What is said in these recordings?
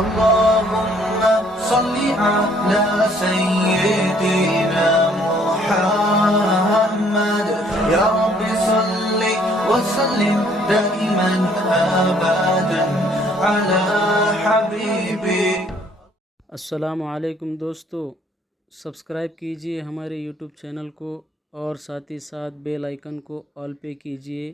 اللهم صل على سيدنا محمد يا رب صل وسلم دائما أبدا على حبيبي. السلام علیکم دوستو، سبسکرائب کیجئے ہمارے یوٹیوب چینل کو اور ساتھ ہی ساتھ بیل آئیکن کو آل پہ کیجئے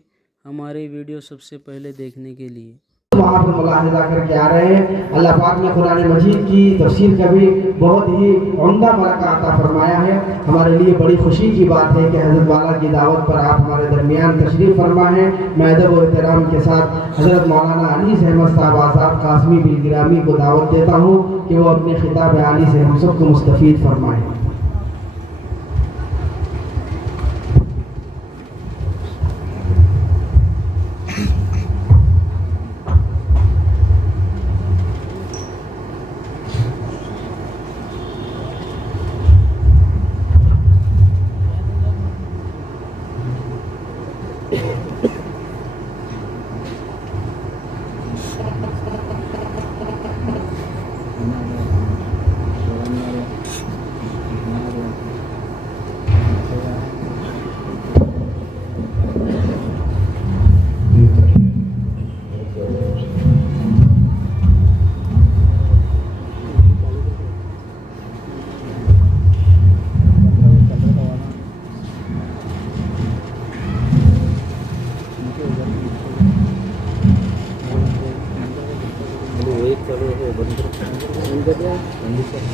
ہمارے ویڈیو سب سے پہلے دیکھنے کے لیے. وہاں پر ملاحظہ کر کے آ رہے ہیں. اللہ پاک نے قرآن مجید کی تفسیر کا بھی بہت ہی عمدہ ملکہ عطا فرمایا ہے. ہمارے لیے بڑی خوشی کی بات ہے کہ حضرت والا کی دعوت پر آپ ہمارے درمیان تشریف فرما ہیں. میں ادب و احترام کے ساتھ حضرت مولانا انیس احمد صاحب آزاد قاسمی بالگرامی کو دعوت دیتا ہوں کہ وہ اپنے خطاب عالی سے ہم سب کو مستفید فرمائیں.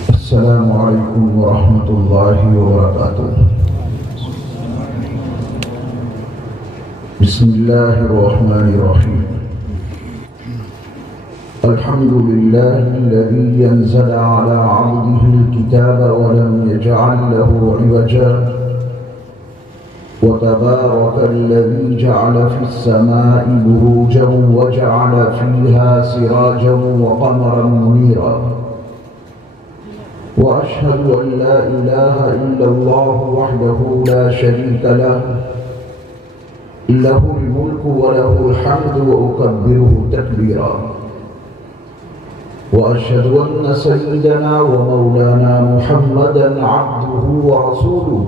السلام علیکم ورحمۃ اللہ وبرکاتہ. بسم اللہ الرحمن الرحیم. الحمد للہ الذی انزل على عبده الكتاب ولم يجعل له عوجا وتبارك الذي جعل في السماء بروجا وجعل فيها سراجا وقمرا منيرا وأشهد أن لا إله إلا الله وحده لا شريك له له الملك وله الحمد وأكبره تكبيرا وأشهد أن سيدنا ومولانا محمدا عبده ورسوله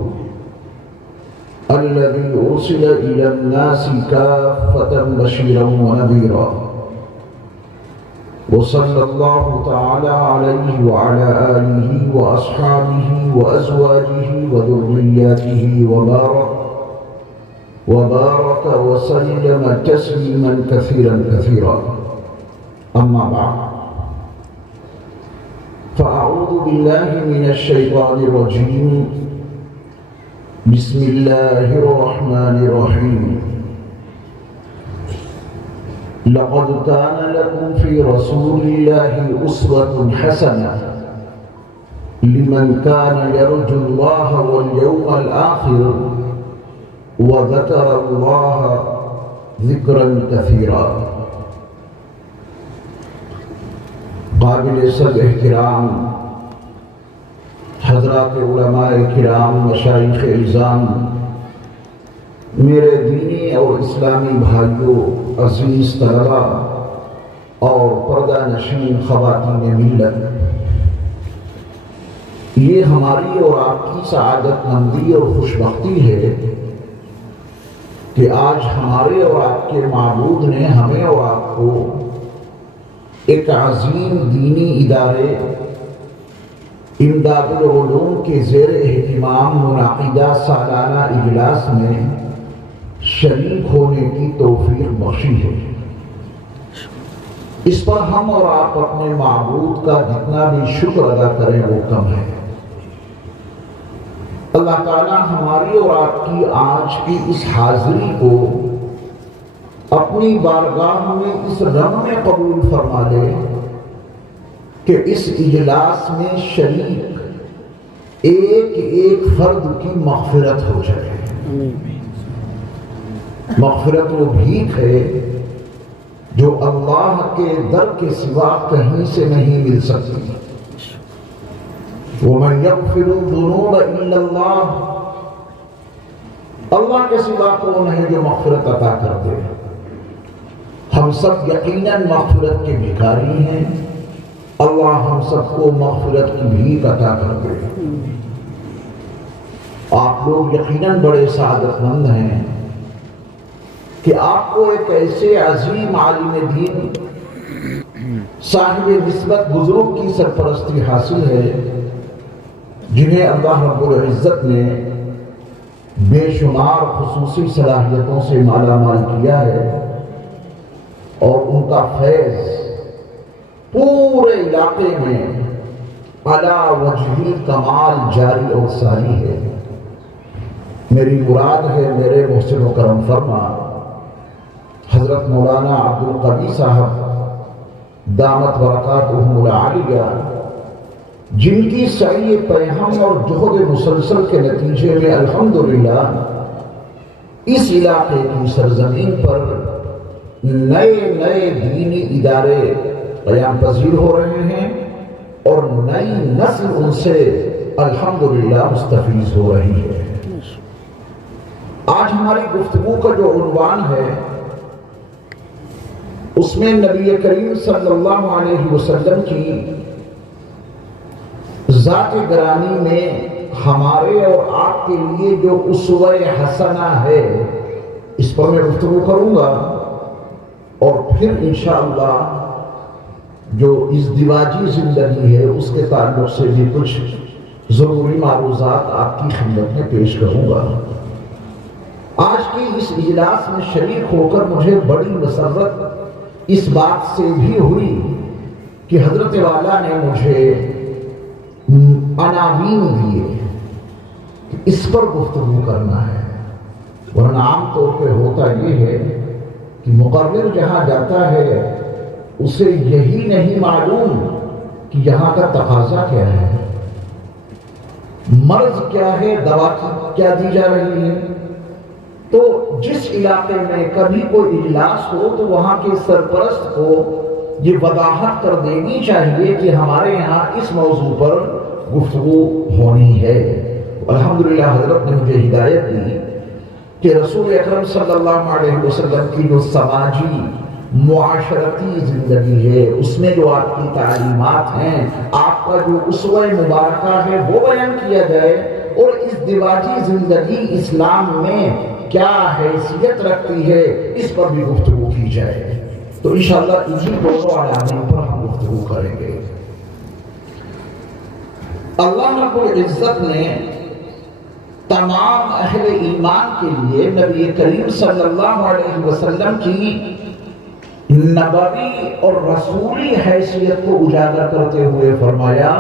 الذي أرسل إلى الناس كافة بشيرا ونذيرا وصلى الله تعالى عليه وعلى آله وأصحابه وأزواجه وذرياته وبارك وسلم تسليما كثيرا كثيرا. أما بعد، فأعوذ بالله من الشيطان الرجيم. بسم الله الرحمن الرحيم. لقد كان لكم في رسول الله أسوة حسنة لمن كان يرجو الله واليوم الآخر وذكر الله ذكرا كثيرا. قابل سب احترام حضرات علماء کرام، مشائخ اعظام، میرے دینی اور اسلامی بھائیوں، عزیز طلبہ اور پردہ نشین خواتین ملت، یہ ہماری اور آپ کی سعادت مندی اور خوش بختی ہے کہ آج ہمارے اور آپ کے معبود نے ہمیں اور آپ کو ایک عظیم دینی ادارے امداد العلوم کے زیر اہتمام منعقدہ سالانہ اجلاس میں شریک ہونے کی توفیق بخشی ہے. اس پر ہم اور آپ اپنے معبود کا جتنا بھی شکر ادا کریں وہ کم ہے. اللہ تعالیٰ ہماری اور آپ کی آج کی اس حاضری کو اپنی بارگاہ میں اس رنگ میں قبول فرما لے کہ اس اجلاس میں شریک ایک ایک فرد کی مغفرت ہو جائے. مغفرت وہ بھیک ہے جو اللہ کے در کے سوا کہیں سے نہیں مل سکتی. وَمَنْ يَغْفِرُ الذُّنُوبَ إِلَّا اللَّهُ، اللہ کے سوا کون ہے جو مغفرت عطا کر دے. ہم سب یقیناً مغفرت کے بھکاری ہیں، اللہ ہم سب کو مغفرت کی بھیک عطا کر دے۔ آپ لوگ یقیناً بڑے سعادت مند ہیں کہ آپ کو ایک ایسے عظیم عالم دین صاحب نسبت بزرگ کی سرپرستی حاصل ہے جنہیں اللہ رب العزت نے بے شمار خصوصی صلاحیتوں سے مالا مال کیا ہے، اور ان کا فیض پورے علاقے میں علی وجہ کمال جاری اور ساری ہے۔ میری مراد ہے میرے محسن و کرم فرما حضرت مولانا عبدالقوی صاحب دامت برکاتہم العالیہ، جن کی سعی پیہم اور جہد مسلسل کے نتیجے میں الحمدللہ اس علاقے کی سرزمین پر نئے نئے دینی ادارے قیام پذیر ہو رہے ہیں اور نئی نسل ان سے الحمدللہ مستفیض ہو رہی ہے۔ آج ہماری گفتگو کا جو عنوان ہے اس میں نبی کریم صلی اللہ علیہ وسلم کی ذات گرامی میں ہمارے اور آپ کے لیے جو اسوہ حسنہ ہے اس پر میں گفتگو کروں گا، اور پھر انشاءاللہ جو ازدواجی زندگی ہے اس کے تعلق سے بھی کچھ ضروری معروضات آپ کی خدمت میں پیش کروں گا۔ آج کی اس اجلاس میں شریک ہو کر مجھے بڑی مسرت اس بات سے بھی ہوئی کہ حضرت والا نے مجھے عناوین دیے کہ اس پر گفتگو کرنا ہے، ورنہ عام طور پہ ہوتا یہ ہے کہ مقرر جہاں جاتا ہے اسے یہی نہیں معلوم کہ یہاں کا تقاضا کیا ہے، مرض کیا ہے، دوا کیا دی جا رہی ہے۔ تو جس علاقے میں کبھی کوئی اجلاس ہو تو وہاں کے سرپرست کو یہ وضاحت کر دینی چاہیے کہ ہمارے یہاں اس موضوع پر گفتگو ہونی ہے۔ الحمدللہ حضرت نے مجھے ہدایت دی کہ رسول اکرم صلی اللہ علیہ وسلم کی جو سماجی معاشرتی زندگی ہے اس میں جو آپ کی تعلیمات ہیں، آپ کا جو اسوہ مبارکہ ہے وہ بیان کیا جائے، اور اس دیواجی زندگی اسلام میں کیا حیثیت رکھتی ہے اس پر بھی گفتگو کی جائے۔ تو انشاءاللہ اسی دونوں علامات پر ہم گفتگو کریں گے۔ اللہ رب العزت نے تمام اہل ایمان کے لیے نبی کریم صلی اللہ علیہ وسلم کی نبوی اور رسولی حیثیت کو اجاگر کرتے ہوئے فرمایا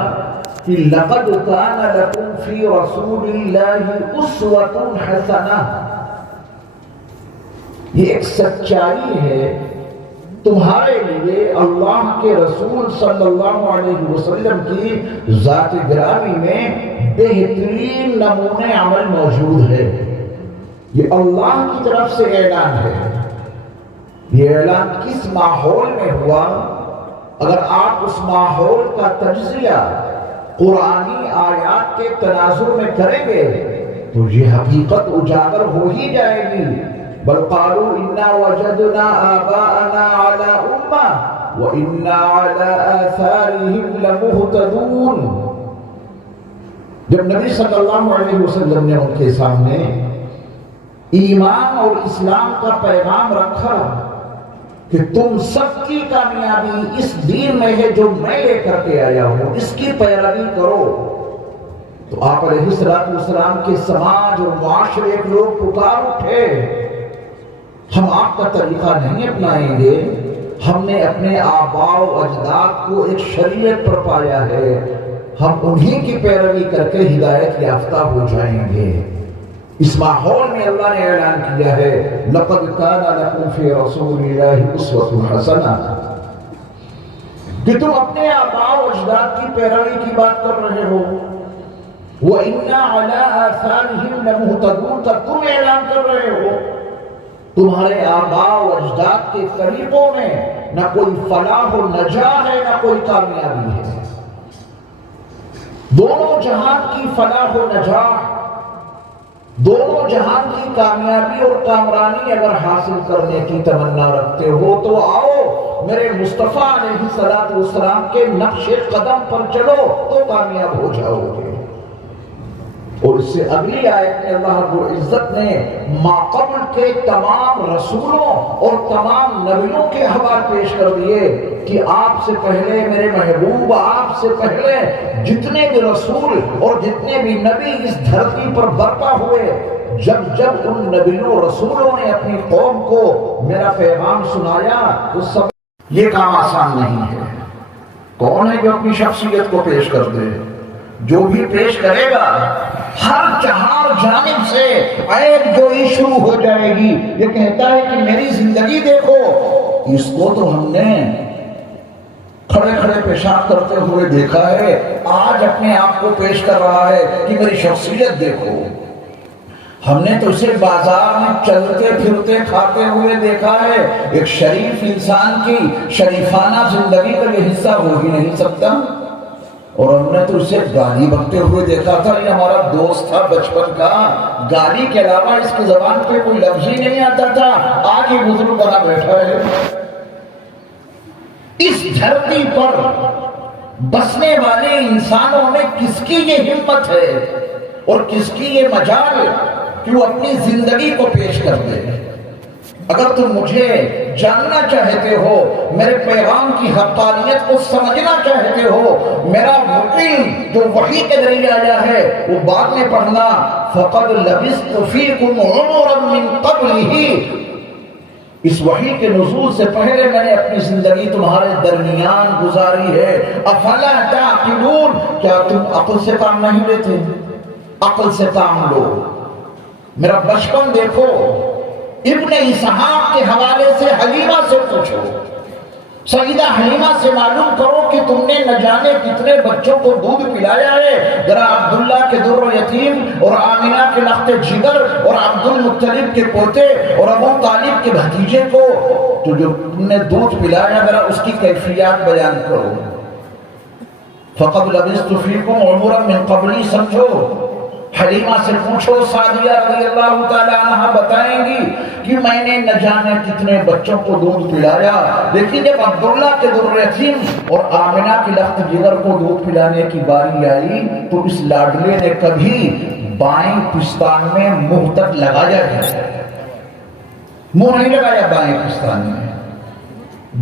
کہ لقد کان لکم فی رسول اللہ اسوۃ حسنہ۔ یہ ایک سچائی ہے، تمہارے لیے اللہ کے رسول صلی اللہ علیہ وسلم کی ذات گرامی میں بہترین نمونے عمل موجود ہے۔ یہ اللہ کی طرف سے اعلان ہے۔ یہ اعلان کس ماحول میں ہوا؟ اگر آپ اس ماحول کا تجزیہ قرآنی آیات کے تناظر میں کریں گے تو یہ حقیقت اجاگر ہو ہی جائے گی۔ بل قالوا انا وجدنا آباءنا على امة وانا على آثارهم لمهتدون۔ جب نبی صلی اللہ علیہ وسلم نے ان کے سامنے ایمان اور اسلام کا پیغام رکھا کہ تم سب کی کامیابی اس دین میں ہے جو میں لے کر کے آیا ہوں، اس کی پیروی کرو، تو آپ علیہ السلام کے سماج اور معاشرے کے لوگ پکار اٹھے، ہم آپ کا طریقہ نہیں اپنائیں گے، ہم نے اپنے آباء و اجداد کو ایک شریعت پر پایا ہے، ہم انہی کی پیروی کر کے ہدایت یافتہ ہو جائیں گے۔ اس ماحول میں اللہ نے اعلان کیا ہے لَقَدْ كَانَ لَكُمْ فِي رَسُولِ اللَّهِ أُسْوَةٌ حَسَنَةٌ، کہ تم اپنے آباء و اجداد کی پیروی کی بات کر رہے ہو۔ وَإِنَّا عَلَىٰ آثَارِهِمْ لَمُهْتَدُونَ، تب تم اعلان کر رہے ہو تمہارے آباء و اجداد کے طریقوں میں نہ کوئی فلاح و نجاح ہے نہ کوئی کامیابی ہے۔ دونوں جہان کی فلاح و نجاح، دونوں جہان کی کامیابی اور کامرانی اگر حاصل کرنے کی تمنا رکھتے ہو تو آؤ میرے مصطفیٰ علیہ السلام کے نقش قدم پر چلو تو کامیاب ہو جاؤ گے۔ اور اس سے اگلی آیت میں اللہ رب العزت نے ماقبل کے تمام رسولوں اور تمام نبیوں کے حوال پیش کر دیے کہ آپ سے پہلے میرے محبوب، آپ سے پہلے جتنے بھی رسول اور جتنے بھی نبی اس دھرتی پر برپا ہوئے، جب ان نبیوں رسولوں نے اپنی قوم کو میرا پیغام سنایا تو سب یہ کام آسان نہیں ہے۔ کون ہے جو اپنی شخصیت کو پیش کر دے؟ جو بھی پیش کرے گا ہر چہار جانب سے عیب جوئی شروع ہو جائے گی۔ یہ کہتا ہے کہ میری زندگی دیکھو، اس کو تو ہم نے کھڑے کھڑے پیشاب کرتے ہوئے دیکھا ہے، آج اپنے آپ کو پیش کر رہا ہے کہ میری شخصیت دیکھو۔ ہم نے تو اسے بازار میں چلتے پھرتے کھاتے ہوئے دیکھا ہے۔ ایک شریف انسان کی شریفانہ زندگی کا یہ حصہ ہو ہی نہیں سکتا۔ اور ہم نے تو اسے گالی بکتے ہوئے دیکھا تھا، یہ ہمارا دوست تھا بچپن کا، گالی کے علاوہ اس کی زبان پہ کوئی لفظ ہی نہیں آتا تھا، آج یہ بزرگ بنا بیٹھا ہے۔ اس دھرتی پر بسنے والے انسانوں میں کس کی یہ ہمت ہے اور کس کی یہ مجال کہ وہ اپنی زندگی کو پیش کر دے؟ اگر تم مجھے جاننا چاہتے ہو، میرے پیغام کی حقانیت کو سمجھنا چاہتے ہو، میرا علم جو وحی کے ذریعے آیا ہے وہ بعد میں پڑھنا، فَقَدْ لَبِثْتُ فِيكُمْ عُمُرًا مِّن قَبْلِهِ، اس وحی کے نزول سے پہلے میں نے اپنی زندگی تمہارے درمیان گزاری ہے۔ افلا تعقلون، کیا تم عقل سے کام نہیں لیتے؟ عقل سے کام لو۔ میرا بچپن دیکھو، ابن اسحاق کے حوالے سے حلیمہ سے پوچھو، سیدہ حلیمہ سے معلوم کرو کہ تم نے نہ جانے کتنے بچوں کو دودھ پلایا ہے۔ ذرا عبداللہ کے در یتیم اور آمنہ کے لخت جگر اور عبد المطلب کے پوتے اور ابو طالب کے بھتیجے کو تو جو تم نے دودھ پلایا، ذرا اس کی کیفیات بیان کرو۔ فَقَدْ لَبِثْتُ فِيكُمْ عُمُرًا مِّن قَبْلِي سمجھو۔ حلیمہ سے پوچھو، سعدیہ رضی اللہ تعالیٰ عنہ بتائیں گی کہ میں نے نہ جانے کتنے بچوں کو دودھ پلایا، لیکن جب عبداللہ کے در یتیم اور آمنہ کی لخت جگر کو دودھ پلانے کی باری آئی تو اس لاڈلے نے کبھی بائیں پستان میں منہ تک لگایا نہیں، منہ نہیں لگایا بائیں پستان میں،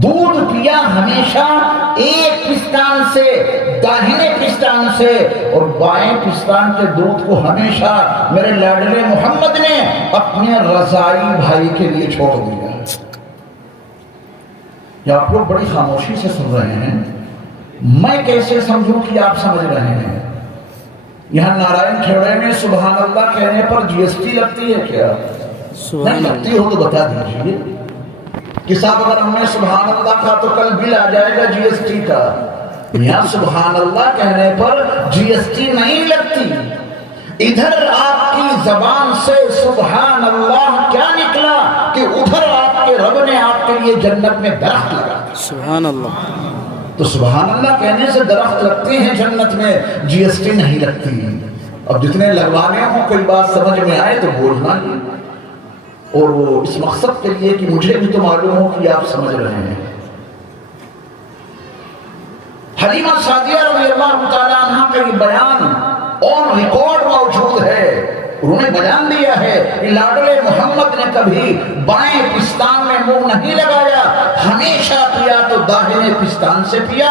دودھ پیا ہمیشہ ایک پستان سے، داہنے پستان سے، اور بائیں پستان کے دودھ کو ہمیشہ میرے لاڈلے محمد نے اپنے رضائی بھائی کے لیے چھوڑ دیا۔ یا آپ لوگ بڑی خاموشی سے سن رہے ہیں، میں کیسے سمجھوں کہ آپ سمجھ رہے ہیں؟ یہاں نارائن کھیڑے میں سبحان اللہ کہنے پر جی ایس ٹی لگتی ہے کیا؟ نہیں لگتی ہو تو بتا دیجیے کہ صاحب اگر ہم نے سبحان اللہ کہا تو کل بل آ جائے گا جی ایس ٹی کا۔ یہاں سبحان اللہ کہنے پر جی ایس ٹی نہیں لگتی، ادھر آپ کی زبان سے سبحان اللہ کیا نکلا کہ ادھر آپ کے رب نے آپ کے لیے جنت میں درخت لگا دیا۔ سبحان اللہ۔ تو سبحان اللہ کہنے سے درخت لگتے ہیں جنت میں، جی ایس ٹی نہیں لگتی۔ اب جتنے لگوانے ہوں کوئی بات سمجھ میں آئے تو بولنا ہی، اور وہ اس مقصد کے لیے کہ مجھے بھی تو معلوم ہو کہ آپ سمجھ رہے ہیں۔ حلیمہ سعدیہ رضی اللہ تعالیٰ عنہ کا یہ بیان آن ریکارڈ موجود ہے، انہوں نے بیان دیا ہے کہ لاڈلے محمد نے کبھی بائیں پستان میں منہ نہیں لگایا، ہمیشہ پیا تو داہنے پستان سے پیا،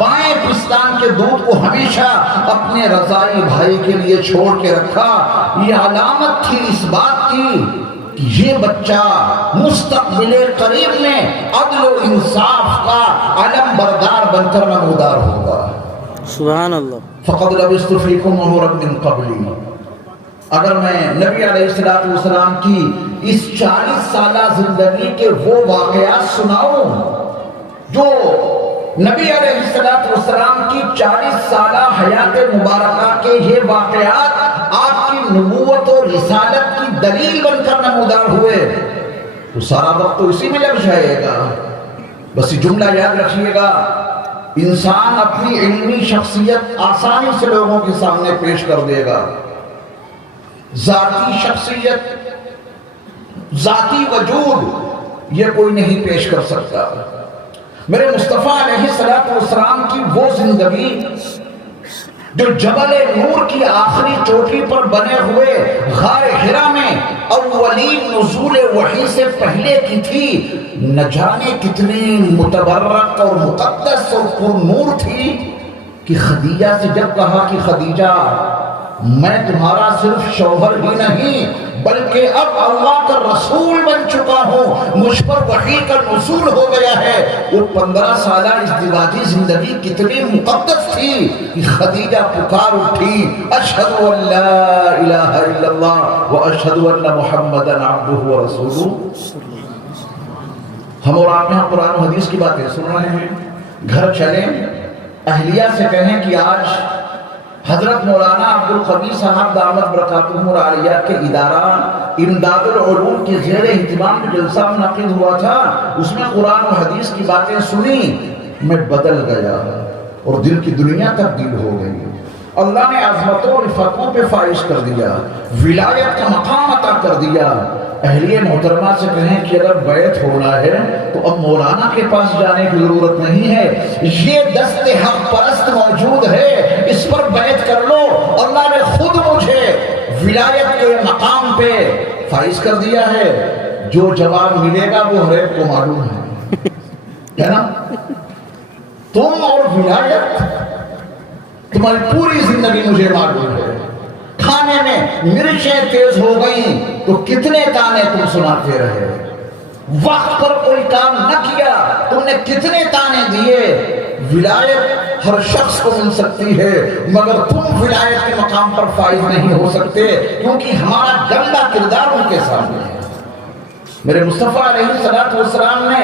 بائیں پستان کے دودھ کو ہمیشہ اپنے رضائی بھائی کے لیے چھوڑ کے رکھا۔ یہ علامت تھی اس بات کی کہ یہ بچہ مستقبل قریب میں عدل و انصاف کا علم بردار بن کر نمودار ہوگا۔ سبحان اللہ۔ فَقَدْ لَبِثْتُ فِيكُمْ عُمُرًا مِّن قَبْلِي، اگر میں نبی علیہ السلام کی اس 40 سالہ زندگی کے وہ واقعات سناؤں جو نبی علیہ السلام کی 40 سالہ حیات مبارکہ کے یہ واقعات آپ کی نبوت اور رسالت کی دلیل بن کر نمودار ہوئے تو سارا وقت تو اسی میں لگ جائے گا۔ بس یہ جملہ یاد رکھیے گا، انسان اپنی علمی شخصیت آسانی سے لوگوں کے سامنے پیش کر دے گا، ذاتی شخصیت، ذاتی وجود یہ کوئی نہیں پیش کر سکتا۔ میرے مصطفیٰ علیہ السلام کی وہ زندگی جو جبل نور کی آخری چوٹی پر بنے ہوئے غار حرا میں اولین نزول وحی سے پہلے کی تھی، نہ جانے کتنی متبرک اور مقدس اور پر نور تھی کہ خدیجہ سے جب کہا کہ خدیجہ میں تمہارا صرف شوہر ہی نہیں بلکہ اب اللہ کا رسول بن چکا ہوں، مجھ پر وحی کا نزول ہو گیا ہے، وہ 15 سالہ ازدواجی زندگی کتنی مقدس تھی کہ خدیجہ پکار اٹھی اشہد ان لا الہ الا اللہ و اشہد ان محمدا عبدہ و رسولہ۔ ہم اور آپ یہاں قرآن و حدیث کی باتیں سن رہے ہیں، گھر چلیں اہلیہ سے کہیں کہ آج حضرت مولانا عبدالقوی صاحب دامت برکاتہم العالیہ کے ادارہ امداد العلوم کے زیر اہتمام جلسہ منعقد ہوا تھا، اس میں قرآن و حدیث کی باتیں سنی، میں بدل گیا اور دل کی دنیا تبدیل ہو گئی۔ اللہ نے عظمتوں اور رفعتوں پہ فائز کر دیا، ولایت کا مقام عطا کر دیا۔ اہلیہ محترمہ سے کہیں کہ اگر بیعت ہونا ہے تو اب مولانا کے پاس جانے کی ضرورت نہیں ہے، یہ دست حق پرست موجود ہے، اس پر بیعت کر لو۔ اللہ نے خود مجھے ولایت کے مقام پہ فائز کر دیا ہے۔ جو جواب ملے گا وہ ہر ایک کو معلوم ہے نا؟ تم اور ولایت تمہاری پوری زندگی مجھے معلوم ہے۔ کھانے میں مرچیں تیز ہو گئیں تو کتنے تانے تم سناتے رہے، وقت پر کوئی کام نہ کیا تم نے کتنے تانے دیے۔ ولایت ہر شخص کو مل سکتی ہے مگر تم ولایت کے مقام پر فائز نہیں ہو سکتے کیونکہ ہمارا گندا کردار ان کے سامنے ہے۔ میرے مصطفیٰ علیہ السلام نے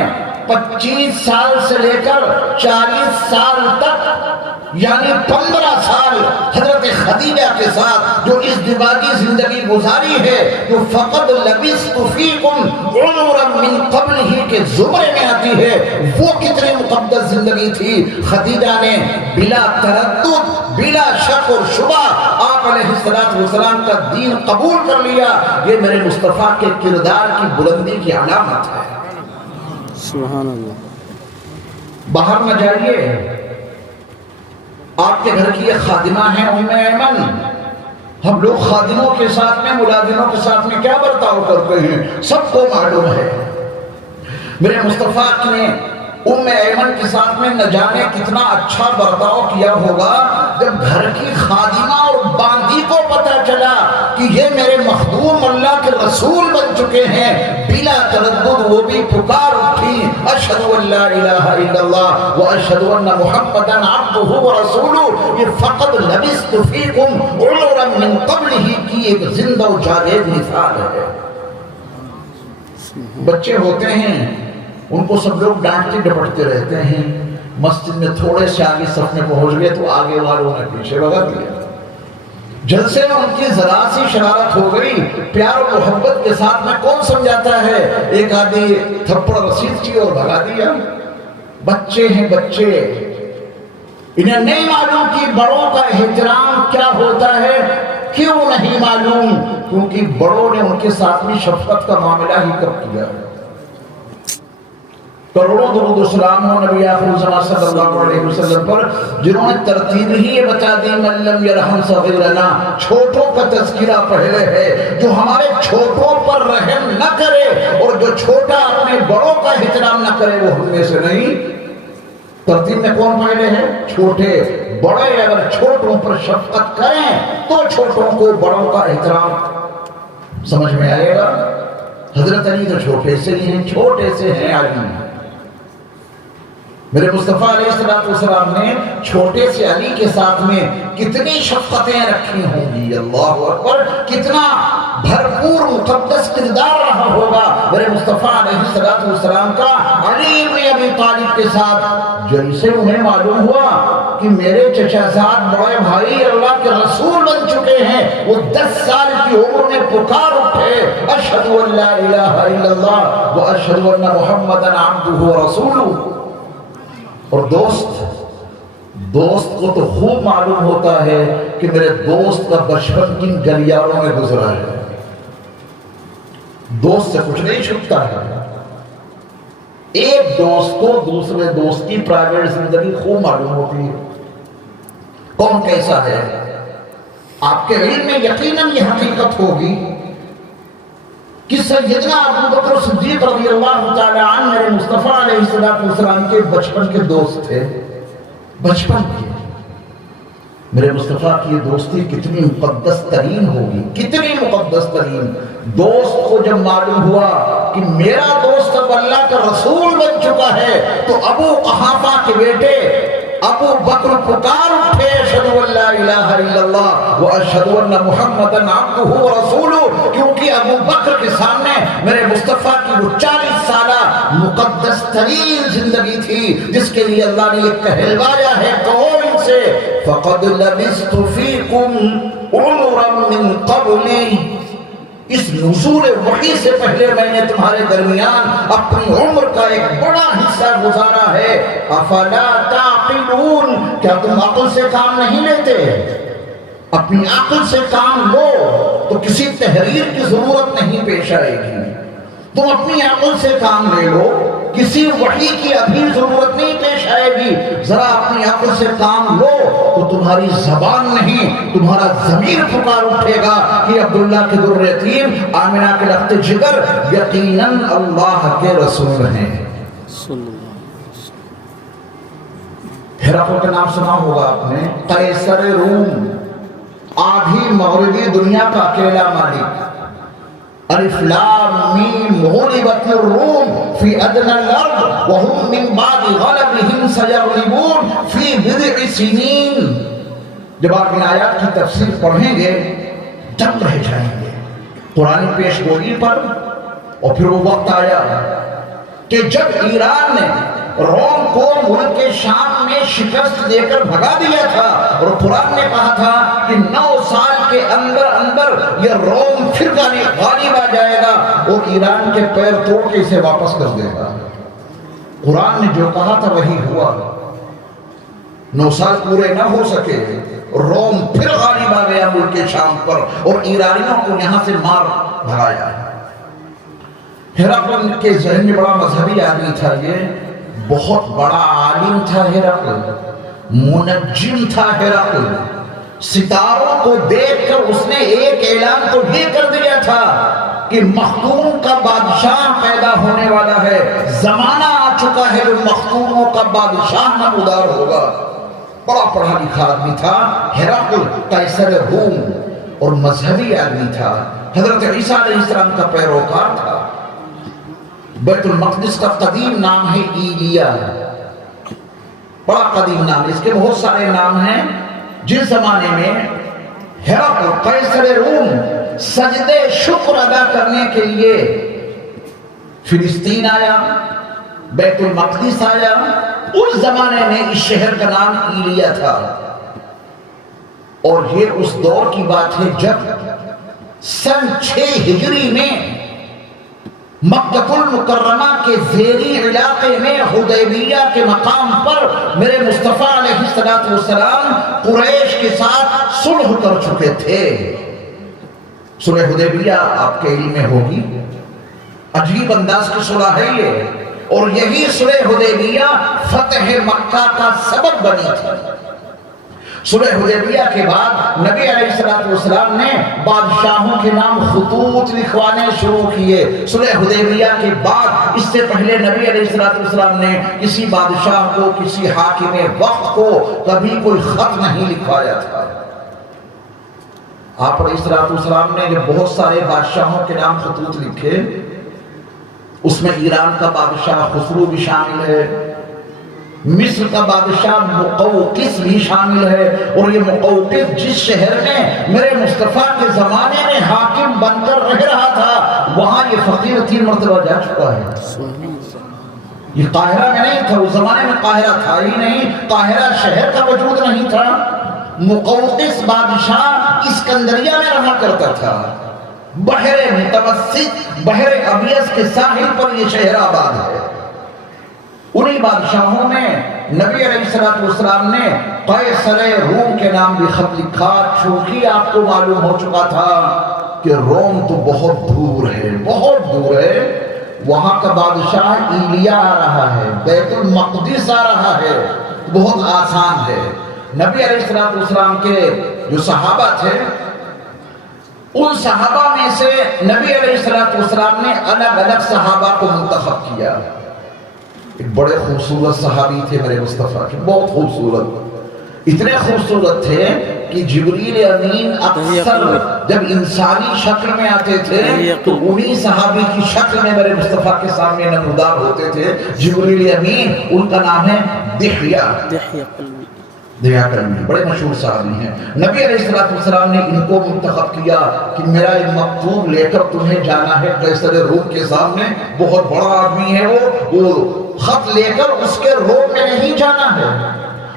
25 سال سے لے کر 40 سال تک یعنی 15 سال حضرت خدیجہ کے ساتھ جو ازدواجی زندگی گزاری ہے، جو فقط لبثت فیکم عمرا من قبل ہی کے زمرے میں آتی ہے، وہ کتنی مقدس زندگی تھی۔ خدیجہ نے بلا تردد بلا شک اور شبہ آپ علیہ السلام کا دین قبول کر لیا۔ یہ میرے مصطفیٰ کے کردار کی بلندی کی علامت ہے۔ سبحان اللہ۔ باہر نہ جائیے، آپ کے گھر کی ایک خادمہ ہیں ام ایمن، ہم لوگ خادموں کے ساتھ میں ملازموں کے ساتھ میں کیا برتاؤ کرتے ہیں سب کو معلوم ہے۔ میرے مصطفیٰ نے ام ایمن کے ساتھ میں نہ جانے کتنا اچھا برتاؤ کیا ہوگا جب گھر کی خادمہ اور باندی کو پتہ چلا کہ یہ میرے مخدوم اللہ کے رسول بن چکے ہیں، بلا تردد وہ بھی پکار اٹھی اشہد ان لا الہ الا اللہ و اشہد ان محمدا عبدہ و رسولہ۔ یہ فقط لبثت فیکم عمرا من قبلہ کی ایک زندہ و جاوید مثال ہے۔ بچے ہوتے ہیں ان کو سب لوگ ڈانٹتے ڈپٹتے رہتے ہیں، مسجد میں تھوڑے سے آگے صف میں پہنچ گئے تو آگے والوں نے پیچھے بھگا دیا، جلسے میں ان کی ذرا سی شرارت ہو گئی، پیار و محبت کے ساتھ میں کون سمجھاتا ہے، ایک آدھی تھپڑ رسید کی اور بھگا دیا۔ بچے ہیں بچے، انہیں نہیں معلوم کہ بڑوں کا احترام کیا ہوتا ہے، کیوں نہیں معلوم؟ کیونکہ بڑوں نے ان کے ساتھ میں شفقت کا معاملہ ہی کب کیا۔ کروڑوں درود و سلام ہو نبی آخر زمان صلی اللہ علیہ وسلم پر، جنہوں نے ترتیب ہی یہ بتا دی من لم یرحم صغیرنا، چھوٹوں کا تذکرہ پہلے ہے، جو ہمارے چھوٹوں پر رحم نہ کرے اور جو چھوٹا اپنے بڑوں کا احترام نہ کرے وہ ہم میں سے نہیں۔ ترتیب میں کون پہلے ہے؟ چھوٹے۔ بڑے اگر چھوٹوں پر شفقت کریں تو چھوٹوں کو بڑوں کا احترام سمجھ میں آئے گا۔ حضرت علی تو چھوٹے سے ہی ہیں، چھوٹے سے ہیں علی۔ میرے مصطفیٰ علیہ السلام نے چھوٹے سے علی کے ساتھ میں کتنی شفقتیں رکھی ہوں گی، اللہ اکبر، کتنا بھرپور مقدس کردار رہا ہوگا میرے مصطفیٰ علیہ السلام کا علی بن ابی طالب کے ساتھ۔ جیسے انہیں معلوم ہوا کہ میرے چچا زاد بڑے بھائی اللہ کے رسول بن چکے ہیں، وہ 10 سال کی عمر میں پکار اٹھے اشہد ان لا الہ الا اللہ و اشہد ان محمدا عبدہ و رسولہ۔ اور دوست کو تو خوب معلوم ہوتا ہے کہ میرے دوست کا بچپن کن گلیاروں میں گزرا ہے، دوست سے کچھ نہیں چھپتا ہے۔ ایک دوست کو دوسرے دوست کی پرائیویٹ زندگی خوب معلوم ہوتی ہے، کون کیسا ہے۔ آپ کے علم میں یقیناً یہ حقیقت ہوگی کہ سیدنا ابو بکر صدیق رضی اللہ تعالی عنہ میرے مصطفیٰ علیہ السلام کے بچپن کے دوست تھے، بچپن کے۔ میرے مصطفیٰ کی یہ دوستی کتنی مقدس ترین ہوگی، کتنی مقدس ترین۔ دوست کو جب معلوم ہوا کہ میرا دوست اب اللہ کا رسول بن چکا ہے تو ابو قحافہ کے بیٹے ابو بکر پکار اٹھے، اشہد ان لا الہ الا اللہ واشہد ان محمدا عبدہ ورسولہ، کیونکہ ابو بکر کے سامنے میرے مصطفیٰ کی وہ 40 سالہ مقدس ترین زندگی تھی جس کے لیے اللہ نے یہ کہلوایا ہے قوم سے فقد لبثت فیکم عمرا من قبلی، اس نزول وحی سے پہلے میں نے تمہارے درمیان اپنی عمر کا ایک بڑا حصہ گزارا ہے۔ افلا تعقلون، کیا تم عقل سے کام نہیں لیتے؟ اپنی عقل سے کام لو تو کسی تحریر کی ضرورت نہیں پیش آئے گی۔ تم اپنی عقل سے کام لے لو، کسی وحی کی ابھی ضرورت نہیں پیش آئے گی۔ ذرا اپنی عقل سے کام لو تو تمہاری زبان نہیں تمہارا ضمیر پکار اٹھے گا کہ عبداللہ کے در یتیم آمنہ کے لخت جگر یقیناً اللہ کے رسول ہیں۔ ہرقل کا نام سنا ہوگا آپ نے، قیصر روم، آدھی مغربی دنیا کا اکیلا مالک۔ الف لام میم غلبت الروم فی ادنى الارض وهم من بعد غلبهم سيغلبون فی بضع سنین۔ جب آپ ان آیات کی تفسیر پڑھیں گے دنگ رہ جائیں گے قرآن پیش گوئی پر۔ اور پھر وہ وقت آیا کہ جب ایران نے روم کو ملک شام میں شکست دے کر بھگا دیا تھا اور قرآن نے کہا تھا کہ 9 سال کے اندر اندر یہ روم پھر غالب آ جائے گا اور ایران کے پیر توڑ کے اسے واپس کر دے گا۔ قرآن نے جو کہا تھا وہی ہوا۔ 9 سال پورے نہ ہو سکے، روم پھر غالب آ گیا ملک شام پر اور ایرانیوں کو یہاں سے مار بھگایا۔ ہرقل کے ذہن میں بڑا مذہبی آدمی تھا، یہ بہت بڑا عالم تھا ہرقل، منجم تھا ہرقل۔ ستاروں کو دیکھ کر اس نے ایک اعلان تو یہ کر دیا تھا کہ مختوم کا بادشاہ پیدا ہونے والا ہے، زمانہ آ چکا ہے جو مختوموں کا بادشاہ نمودار ہوگا۔ بڑا پڑھا لکھا آدمی تھا ہرقل، قیصر روم، اور مذہبی آدمی تھا۔ حضرت عیسیٰ علیہ السلام کا پیروکار تھا۔ بیت المقدس کا قدیم نام ہے ایلیا، بڑا قدیم نام، اس کے بہت سارے نام ہیں۔ جس زمانے میں ہرقل قیصر روم سجدے شکر ادا کرنے کے لیے فلسطین آیا، بیت المقدس آیا، اس زمانے میں اس شہر کا نام ایلیا تھا۔ اور یہ اس دور کی بات ہے جب سن 6 ہجری میں مکہ المکرمہ کے زیری علاقے میں حدیبیہ کے مقام پر میرے مصطفیٰ علیہ السلام قریش کے ساتھ صلح کر چکے تھے۔ صلح حدیبیہ آپ کے علم میں ہوگی، عجیب انداز کی صلح ہے یہ، اور یہی صلح حدیبیہ فتح مکہ کا سبب بنی تھی۔ صلح حدیبیہ کے بعد نبی علیہ السلام نے بادشاہوں کے نام خطوط لکھوانے شروع کیے۔ صلح حدیبیہ کے بعد، اس سے پہلے نبی علیہ السلام نے کسی بادشاہ کو، کسی حاکم وقت کو کبھی کوئی خط نہیں لکھوایا تھا۔ آپ علیہ السلام نے جب بہت سارے بادشاہوں کے نام خطوط لکھے، اس میں ایران کا بادشاہ خسرو بھی شامل ہے، مصر کا بادشاہ مقوقس بھی شامل ہے، اور یہ مقوقس جس شہر میں میرے مصطفیٰ کے زمانے میں حاکم بن کر رہ رہا تھا وہاں یہ فقیر 3 مرتبہ جا چکا ہے۔ یہ قاہرہ میں نہیں تھا، اس زمانے میں قاہرہ تھا ہی نہیں، قاہرہ شہر کا وجود نہیں تھا۔ مقوقس بادشاہ اسکندریہ میں رہا کرتا تھا، بحر متوسط، بحر ابیض کے ساحل پر یہ شہر آباد ہے۔ انہی بادشاہوں میں نبی علیہ السلام نے قیصر روم کے نام بھی خط لکھا، چونکہ آپ کو معلوم ہو چکا تھا کہ روم تو بہت دور ہے، بہت دور ہے۔ وہاں کا بادشاہ ایلیا آ رہا ہے، بیت المقدس آ رہا ہے، بہت آسان ہے۔ نبی علیہ السلام کے جو صحابہ تھے، ان صحابہ میں سے نبی علیہ السلام نے الگ الگ صحابہ کو منتخب کیا۔ ایک بڑے خوبصورت صحابی تھے میرے مصطفیٰ کے، بہت خوبصورت، اتنے خوبصورت تھے کہ جبریل امین اکثر جب انسانی شکل میں آتے تھے تو انہی صحابی کی شکل میں میرے مصطفیٰ کے سامنے نمودار ہوتے تھے۔ جبریل امین، ان کا نام ہے دحیہ قلبی، بڑے مشہور صحابی ہیں۔ نبی علیہ السلام نے ان کو منتخب کیا کہ میرا ایک مکتوب لے کر تمہیں جانا ہے قیصر روم کے سامنے، بہت بڑا آدمی ہے وہ خط لے کر اس کے روم میں نہیں جانا ہے،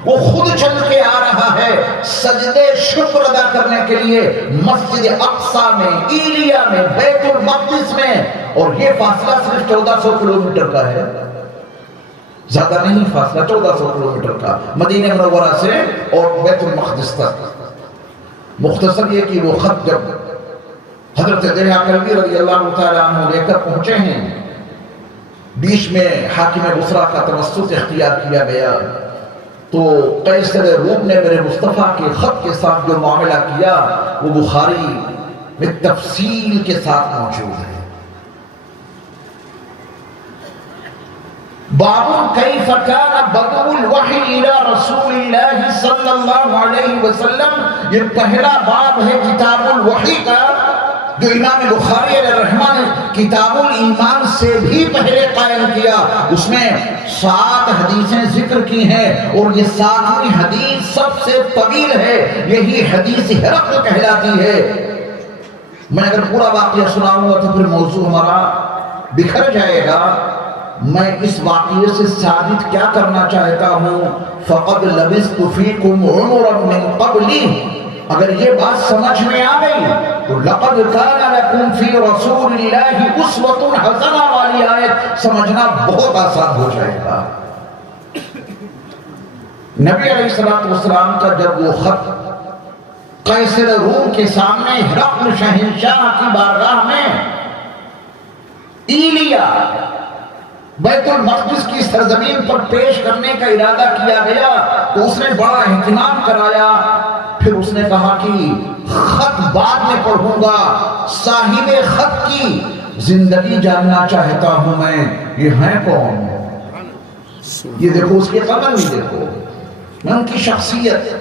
وہ خود چل کے آ رہا ہے سجدے شکر ادا کرنے کے لیے مسجد اقصی میں، ایلیا میں، بیت المقدس میں، اور یہ فاصلہ صرف 1400 کلومیٹر کا ہے، زیادہ نہیں فاصلہ، 1400 کلومیٹر کا مدینہ منورہ سے اور بیت المقدس تک۔ مختصر یہ کہ وہ خط جب حضرت دحیہ قلبی رضی اللہ تعالیٰ عنہ لے کر پہنچے ہیں، بیچ میں حاکم بصرہ کا توسط اختیار کیا گیا، تو قیصر روم نے میرے مصطفیٰ کے خط کے ساتھ جو معاملہ کیا وہ بخاری میں تفصیل کے ساتھ موجود ہے۔ باب کیف کان بدء الوحی الی رسول اللہ صلی اللہ علیہ وسلم، یہ پہلا باب ہے کتاب الوحی کا، جو امام بخاری علیہ الرحمہ نے کتاب الایمان سے بھی پہلے قائم کیا۔ اس میں 7 حدیثیں ذکر کی ہیں اور یہ 7ویں حدیث سب سے طویل ہے، یہی حدیث ہرقل کہلاتی ہے۔ میں اگر پورا واقعہ سناؤں گا تو پھر موضوع ہمارا بکھر جائے گا۔ میں اس واقعے سے ثابت کیا کرنا چاہتا ہوں، فقد لبثت فیکم عمرا من قبلی، اگر یہ بات سمجھ میں آ گئی تو لقد کان لکم فی رسول اللہ اسوۃ حسنہ والی آیت سمجھنا بہت آسان ہو جائے گا۔ نبی علیہ السلام کا جب وہ خط قیصر روم کے سامنے ہرقل شہنشاہ کی بارگاہ میں ایلیا بیت المقدس کی سرزمین پر پیش کرنے کا ارادہ کیا گیا تو اس نے بڑا اہتمام کرایا۔ پھر اس نے کہا کہ خط بعد میں پڑھوں گا، صاحب خط کی زندگی جاننا چاہتا ہوں میں، یہ ہیں کون؟ یہ دیکھو اس کے قبر بھی دیکھو، میں ان کی شخصیت،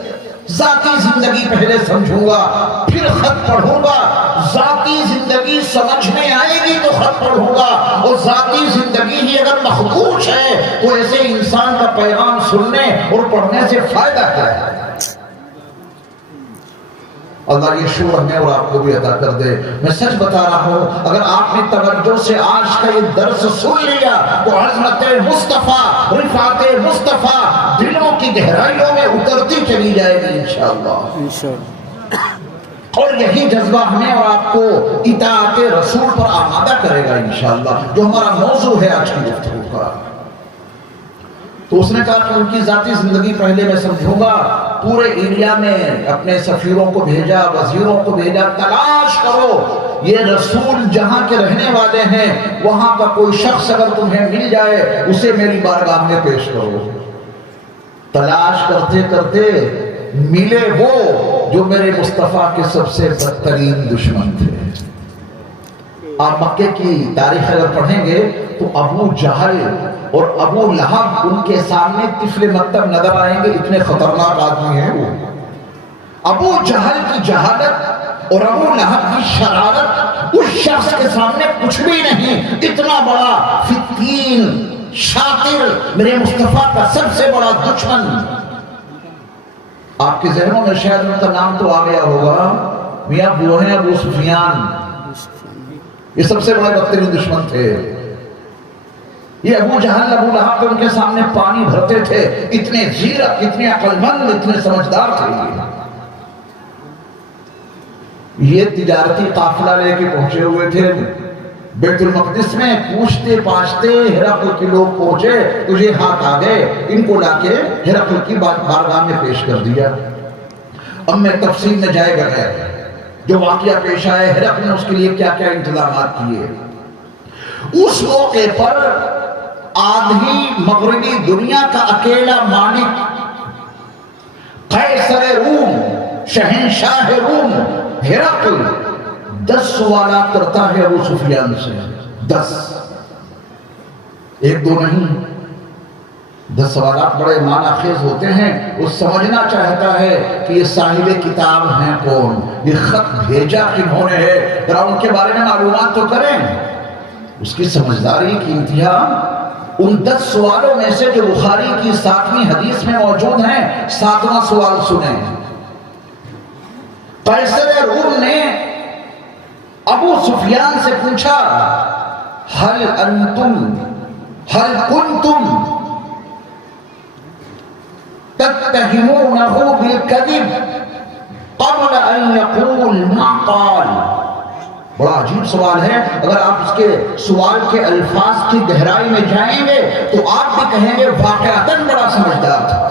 ذاتی زندگی پہلے سمجھوں گا پھر خط پڑھوں گا، ذاتی زندگی سمجھ میں آئے گی تو خط پڑھوں گا، اور ذاتی زندگی ہی اگر مخدوش ہے تو ایسے انسان کا پیغام سننے اور پڑھنے سے فائدہ کیا ہے؟ اللہ یہ شعور ہمیں اور آپ کو بھی عطا کر دے۔ میں سچ بتا رہا ہوں، اگر آپ نے توجہ سے آج کا یہ درس سن لیا تو عظمت مصطفیٰ، رفعت مصطفیٰ دلوں کی گہرائیوں میں اترتی چلی جائے گی انشاءاللہ۔ اور یہی جذبہ ہمیں اور آپ کو اطاعت رسول پر آمادہ کرے گا انشاءاللہ، جو ہمارا موضوع ہے آج کی گفتگو کا۔ تو اس نے کہا کہ ان کی ذاتی زندگی پہلے میں سمجھوں گا، پورے ایریا میں اپنے سفیروں کو بھیجا، وزیروں کو بھیجا، تلاش کرو یہ رسول جہاں کے رہنے والے ہیں وہاں کا کوئی شخص اگر تمہیں مل جائے اسے میری بارگاہ میں پیش کرو۔ تلاش کرتے کرتے ملے وہ جو میرے مصطفیٰ کے سب سے بدترین دشمن تھے۔ آپ مکے کی تاریخ اگر پڑھیں گے تو ابو جہل اور ابو لہب ان کے سامنے طفل مکتب نظر آئیں گے، اتنے خطرناک آدمی ہیں وہ۔ ابو جہل کی جہالت اور ابو لہب کی شرارت اس شخص کے سامنے کچھ بھی نہیں، اتنا بڑا فتین شاطر میرے مصطفیٰ کا سب سے بڑا دشمن۔ آپ کے ذہنوں میں شاید ان کا نام تو آ گیا ہوگا، میاں وہ ہیں ابو سفیان، یہ سب سے بڑے بدترین دشمن تھے۔ یہ ابو جہل ابو لہب ان کے سامنے پانی بھرتے تھے، اتنے زیرک، اتنے عقل مند، اتنے سمجھدار تھے۔ یہ تجارتی قافلہ لے کے پہنچے ہوئے تھے بیت المقدس میں، پوچھتے پاچھتے ہرقل کے لوگ پہنچے تو یہ ہاتھ آگے، ان کو لا کے ہرقل کی بارگاہ میں پیش کر دیا۔ اب میں تفصیل میں جائے گا جو واقعہ پیش آئے، ہرقل نے اس کے لیے کیا کیا انتظامات کیے۔ اس موقع پر آدھی مغربی دنیا کا اکیلا مالک قیصر روم، شہنشاہ روم ہرقل 10 سوالات کرتا ہے ابو سفیان سے. 10، 1 2 نہیں، 10 سوالات بڑے معنی خیز ہوتے ہیں. وہ سمجھنا چاہتا ہے کہ یہ صاحب کتاب ہیں کون، یہ خط بھیجا کنہوں نے ہے، ذرا ان کے بارے میں معلومات تو کریں. اس کی سمجھداری کی انتہا ان 10 سوالوں میں سے جو بخاری کی 7ویں حدیث میں موجود ہیں. 7واں سوال سنیں. قیصر روم نے ابو سفیان سے پوچھا هل كنتم تتهمونه بالكذب قبل ان يقول ما قال. بڑا عجیب سوال ہے. اگر آپ اس کے سوال کے الفاظ کی گہرائی میں جائیں گے تو آپ بھی کہیں گے واقعتاً بڑا سمجھدار تھا.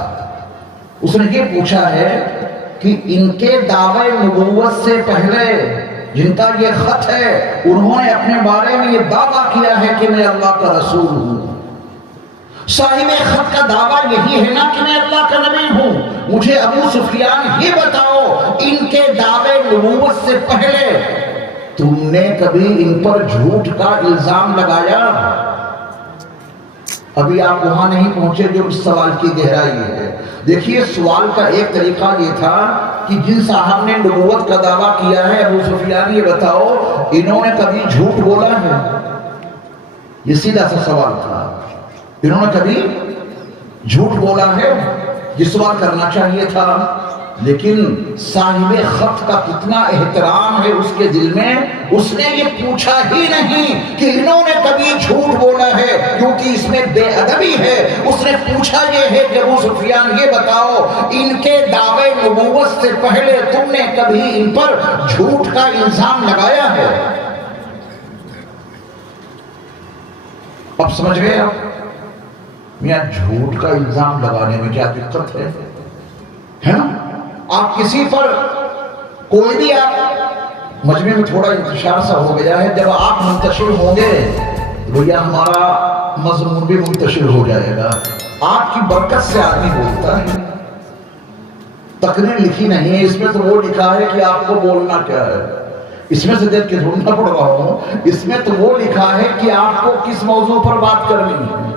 اس نے یہ پوچھا ہے کہ ان کے دعوے نبوت سے پہلے جن کا یہ خط ہے انہوں نے اپنے بارے میں یہ دعویٰ کیا ہے کہ میں اللہ کا رسول ہوں. صاحب خط کا دعویٰ یہی ہے نا کہ میں اللہ کا نبی ہوں. مجھے ابو سفیان یہ بتاؤ ان کے دعوے نبوت سے پہلے تم نے کبھی ان پر جھوٹ کا الزام لگایا؟ ابھی آپ وہاں نہیں پہنچے جو اس سوال کی گہرائی ہے. دیکھیے سوال کا ایک طریقہ یہ تھا کہ جن صاحب نے نبوت کا دعویٰ کیا ہے ابو سفیان یہ بتاؤ انہوں نے کبھی جھوٹ بولا ہے؟ یہ سیدھا سا سوال تھا. انہوں نے کبھی جھوٹ بولا ہے؟ یہ سوال کرنا چاہیے تھا. لیکن صاحب خط کا کتنا احترام ہے اس کے دل میں، اس نے یہ پوچھا ہی نہیں کہ انہوں نے کبھی جھوٹ بولا ہے کیونکہ اس میں بے ادبی ہے. اس نے پوچھا یہ ہے کہ ابو سفیان یہ بتاؤ ان کے دعوے نبوت سے پہلے تم نے کبھی ان پر جھوٹ کا الزام لگایا ہے؟ اب سمجھ گئے آپ میاں جھوٹ کا الزام لگانے میں کیا دقت ہے نا؟ آپ کسی پر کوئی بھی آپ مجمع میں تھوڑا انتشار سا ہو گیا ہے، جب آپ منتشر ہوں گے بھیا ہمارا مضمون بھی منتشر ہو جائے گا. آپ کی برکت سے آدمی بولتا ہے. تقریر لکھی نہیں ہے، اس میں تو وہ لکھا ہے کہ آپ کو بولنا کیا ہے. اس میں سے دیکھ کے ڈھونڈنا پڑ رہا ہوں، اس میں تو وہ لکھا ہے کہ آپ کو کس موضوع پر بات کرنی ہے.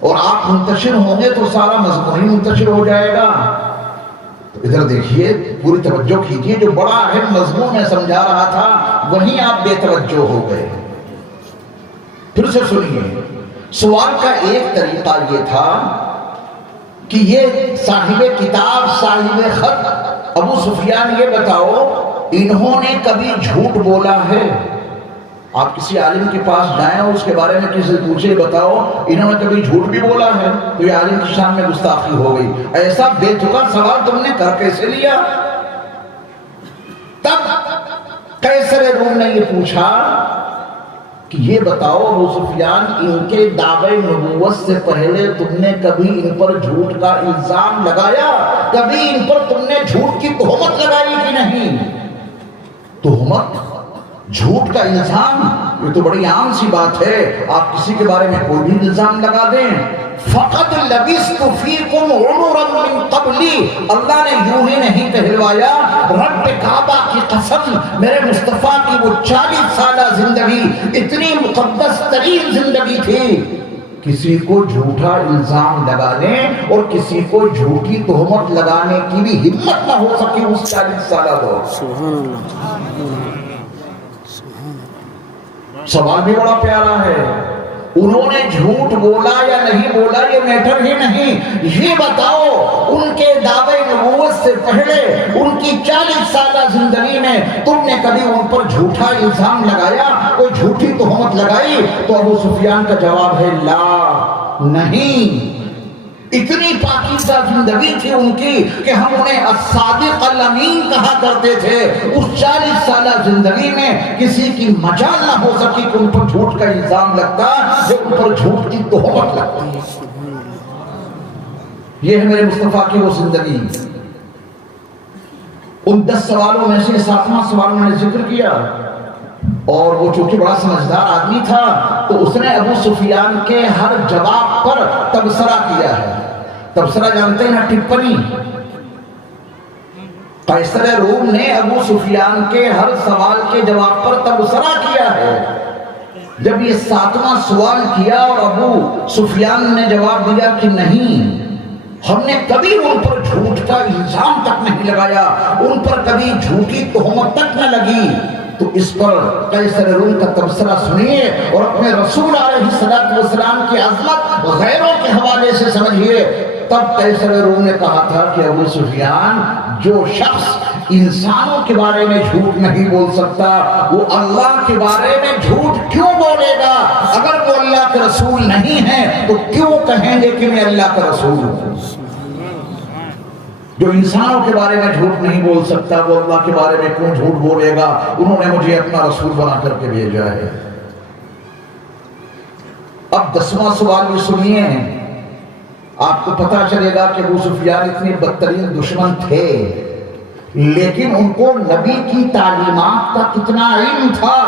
اور آپ منتشر ہوں گے تو سارا مضمون ہی منتشر ہو جائے گا. تو ادھر دیکھیے پوری توجہ کیجیے، جو بڑا اہم مضمون میں سمجھا رہا تھا وہیں آپ بے توجہ ہو گئے. پھر سے سنیے. سوال کا ایک طریقہ یہ تھا کہ یہ صاحب کتاب صاحب خط ابو سفیان یہ بتاؤ انہوں نے کبھی جھوٹ بولا ہے؟ آپ کسی عالم کے پاس جائیں اور اس کے بارے میں کسی سے پوچھے بتاؤ انہوں نے کبھی جھوٹ بھی بولا ہے تو یہ عالم کی شان میں گستاخی ہو گئی. ایسا بے تکا سوال تم نے کر کیسے لیا؟ تب قیصر روم نے یہ پوچھا کہ یہ بتاؤ ابو سفیان ان کے دعوے نبوت سے پہلے تم نے کبھی ان پر جھوٹ کا الزام لگایا؟ کبھی ان پر تم نے جھوٹ کی تہمت لگائی کہ نہیں؟ تہمت، جھوٹ کا الزام یہ تو بڑی عام سی بات ہے. آپ کسی کے بارے میں کوئی بھی الزام لگا دیں. فقط لبثت فیکم عمرا من قبلی، اللہ نے یوں ہی نہیں کہلوایا، رب کعبہ کی قسم میرے مصطفیٰ کی وہ 40 سالہ زندگی اتنی مقدس ترین زندگی تھی. کسی کو جھوٹا الزام لگانے اور کسی کو جھوٹی تہمت لگانے کی بھی ہمت نہ ہو سکی اس 40 سالہ دور. سبحان اللہ. سوال بھی بڑا پیارا ہے. انہوں نے جھوٹ بولا یا نہیں بولا یہ میٹر ہی نہیں. یہ بتاؤ ان کے دعوے نبوت سے پہلے ان کی 40 سالہ زندگی میں تم نے کبھی ان پر جھوٹا الزام لگایا، کوئی جھوٹی تہمت لگائی؟ تو ابو سفیان کا جواب ہے لا، نہیں. اتنی پاکیزہ زندگی تھی ان کی کہ ہم انہیں الصادق الامین کہا کرتے تھے. اس 40 سالہ زندگی میں کسی کی مجال نہ ہو سکی کہ ان پر جھوٹ کا الزام لگتا، جو ان پر جھوٹ کی تہمت لگتی. یہ ہے میرے مصطفیٰ کی وہ زندگی. ان 10 سوالوں میں سے 7واں سوال میں نے ذکر کیا اور وہ چونکہ بڑا سمجھدار آدمی تھا تو اس نے ابو سفیان کے ہر جواب پر تبصرہ کیا ہے. تبصرہ جانتے ہیں نا، ٹپنی. قیصر روم نے ابو سفیان کے ہر سوال کے جواب پر تبصرہ کیا ہے. جب یہ 7واں سوال کیا اور ابو سفیان نے جواب دیا کہ نہیں، ہم نے کبھی ان پر جھوٹ کا الزام تک نہیں لگایا، ان پر کبھی جھوٹی تہمت تک نہ لگی، تو اس پر قیصر روم کا تبصرہ سنیے اور اپنے رسول علیہ السلام کی عظمت غیروں کے حوالے سے سمجھیے. تب قیصر روم نے کہا تھا کہ ابو سفیان، جو شخص انسانوں کے بارے میں جھوٹ نہیں بول سکتا وہ اللہ کے بارے میں جھوٹ کیوں بولے گا؟ اگر وہ اللہ کے رسول نہیں ہے تو کیوں کہیں گے کہ میں اللہ کا رسول ہوں؟ جو انسانوں کے بارے میں جھوٹ نہیں بول سکتا وہ اللہ کے بارے میں کیوں جھوٹ بولے گا؟ انہوں نے مجھے اپنا رسول بنا کر کے بھیجا ہے. اب 10واں سوال بھی سنیے. آپ کو پتا چلے گا کہ ابو سفیان اتنے بدترین دشمن تھے، لیکن ان کو نبی کی تعلیمات کا کتنا علم تھا.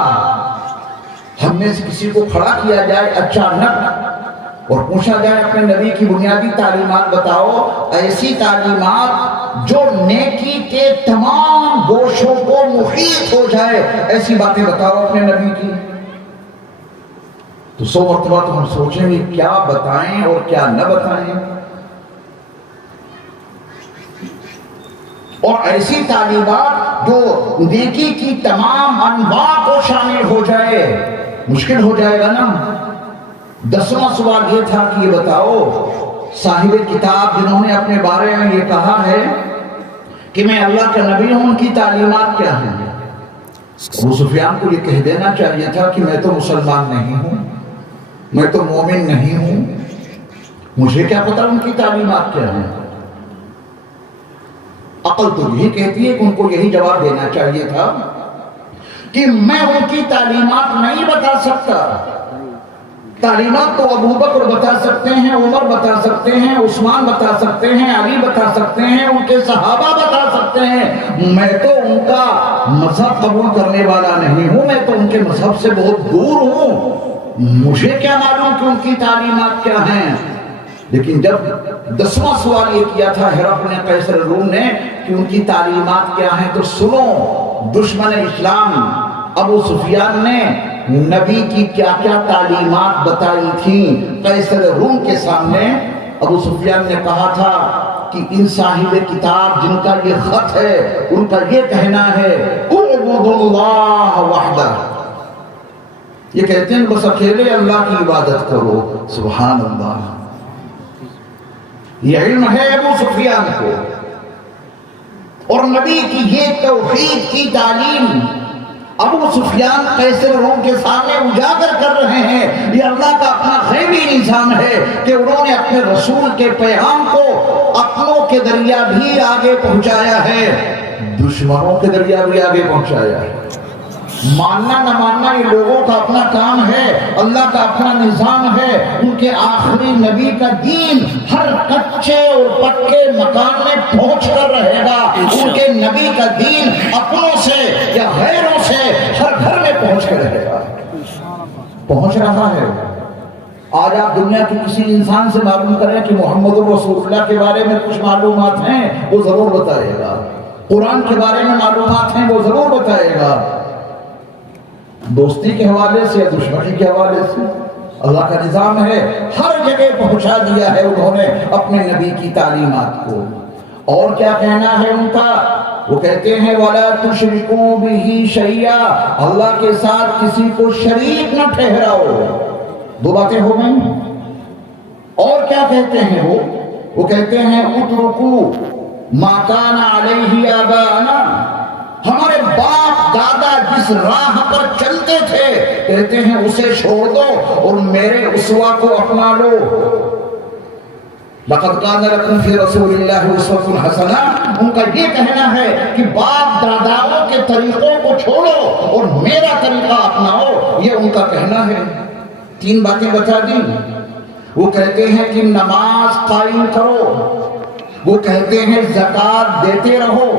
ہم میں سے کسی کو کھڑا کیا جائے اچانک اور پوچھا جائے اپنے نبی کی بنیادی تعلیمات بتاؤ، ایسی تعلیمات جو نیکی کے تمام گوشوں کو محیط ہو جائے، ایسی باتیں بتاؤ اپنے نبی کی، تو 100 مرتبہ تو ہم سوچیں گے کیا بتائیں اور کیا نہ بتائیں. اور ایسی تعلیمات جو نیکی کی تمام انواع کو شامل ہو جائے، مشکل ہو جائے گا نا. 10واں سوال یہ تھا کہ یہ بتاؤ صاحب کتاب جنہوں نے اپنے بارے میں یہ کہا ہے کہ میں اللہ کا نبی ہوں، ان کی تعلیمات کیا ہیں؟ ابو سفیان کو یہ کہہ دینا چاہیے تھا کہ میں تو مسلمان نہیں ہوں، میں تو مومن نہیں ہوں، مجھے کیا پتا ان کی تعلیمات کیا ہیں. عقل تو یہی کہتی ہے کہ ان کو یہی جواب دینا چاہیے تھا کہ میں ان کی تعلیمات نہیں بتا سکتا. تعلیمات تو ابو بکر بتا سکتے ہیں، عمر بتا سکتے ہیں، عثمان بتا سکتے ہیں، علی بتا سکتے ہیں، ان کے صحابہ بتا سکتے ہیں. میں تو ان کا مذہب قبول کرنے والا نہیں ہوں، میں تو ان کے مذہب سے بہت دور ہوں، مجھے کیا معلوم کہ ان کی تعلیمات کیا ہیں. لیکن جب 10واں سوال یہ کیا تھا ہرقل نے، قیصر روم نے، کہ ان کی تعلیمات کیا ہیں، تو سنو دشمن اسلام ابو سفیان نے نبی کی کیا کیا تعلیمات بتائی تھیں قیصر روم کے سامنے. ابو سفیان نے کہا تھا کہ ان صاحب کتاب جن کا یہ خط ہے ان کا یہ کہنا ہے اعبدوا اللہ وحدہ، یہ کہتے ہیں بس اکیلے اللہ کی عبادت کرو. سبحان اللہ، یہ علم ہے ابو سفیان کو. اور نبی کی یہ توحید کی تعلیم ابو سفیان قیصر روم کے سامنے اجاگر کر رہے ہیں. یہ اللہ کا اپنا غیبی نظام ہے کہ انہوں نے اپنے رسول کے پیغام کو اپنوں کے ذریعہ بھی آگے پہنچایا ہے، دشمنوں کے ذریعہ بھی آگے پہنچایا ہے. ماننا نہ ماننا یہ لوگوں کا اپنا کام ہے، اللہ کا اپنا نظام ہے. ان کے آخری نبی کا دین ہر کچے اور پکے مکان میں پہنچ کر رہے گا. ان کے نبی کا دین اپنوں سے یا غیروں سے ہر گھر میں پہنچ کر رہے گا، پہنچ رہا ہے. آج آپ دنیا کے کسی انسان سے معلوم کریں کہ محمد رسول اللہ کے بارے میں کچھ معلومات ہیں، وہ ضرور بتائے گا. قرآن کے بارے میں معلومات ہیں، وہ ضرور بتائے گا. دوستی کے حوالے سے یا دشمنی کے حوالے سے اللہ کا نظام ہے، ہر جگہ پہنچا دیا ہے انہوں نے اپنے نبی کی تعلیمات کو. اور کیا کہنا ہے ان کا؟ وہ کہتے ہیں وَلَا تُشْرِكُوا بِهِ شَيْئًا، اللہ کے ساتھ کسی کو شریک نہ ٹھہراؤ. 2 باتیں ہو گئیں. اور کیا کہتے ہیں وہ کہتے ہیں اُتْرُكُوا مَا كَانَ عَلَيْهِ آبَاؤُنَا، ہمارے باپ دادا جس راہ پر چلتے تھے کہتے ہیں اسے چھوڑ دو اور میرے اسوہ کو اپنا لو. لَقَدْ كَانَ لَكُمْ فِي رَسُولِ اللَّهِ أُسْوَةٌ حَسَنَةٌ، ان کا یہ کہنا ہے کہ باپ داداؤں کے طریقوں کو چھوڑو اور میرا طریقہ اپناؤ، یہ ان کا کہنا ہے. 3 باتیں بتا دیں. وہ کہتے ہیں کہ نماز قائم کرو، وہ کہتے ہیں زکوٰۃ دیتے رہو.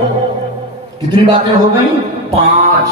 کتنی باتیں ہو گئیں؟ 5.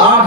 8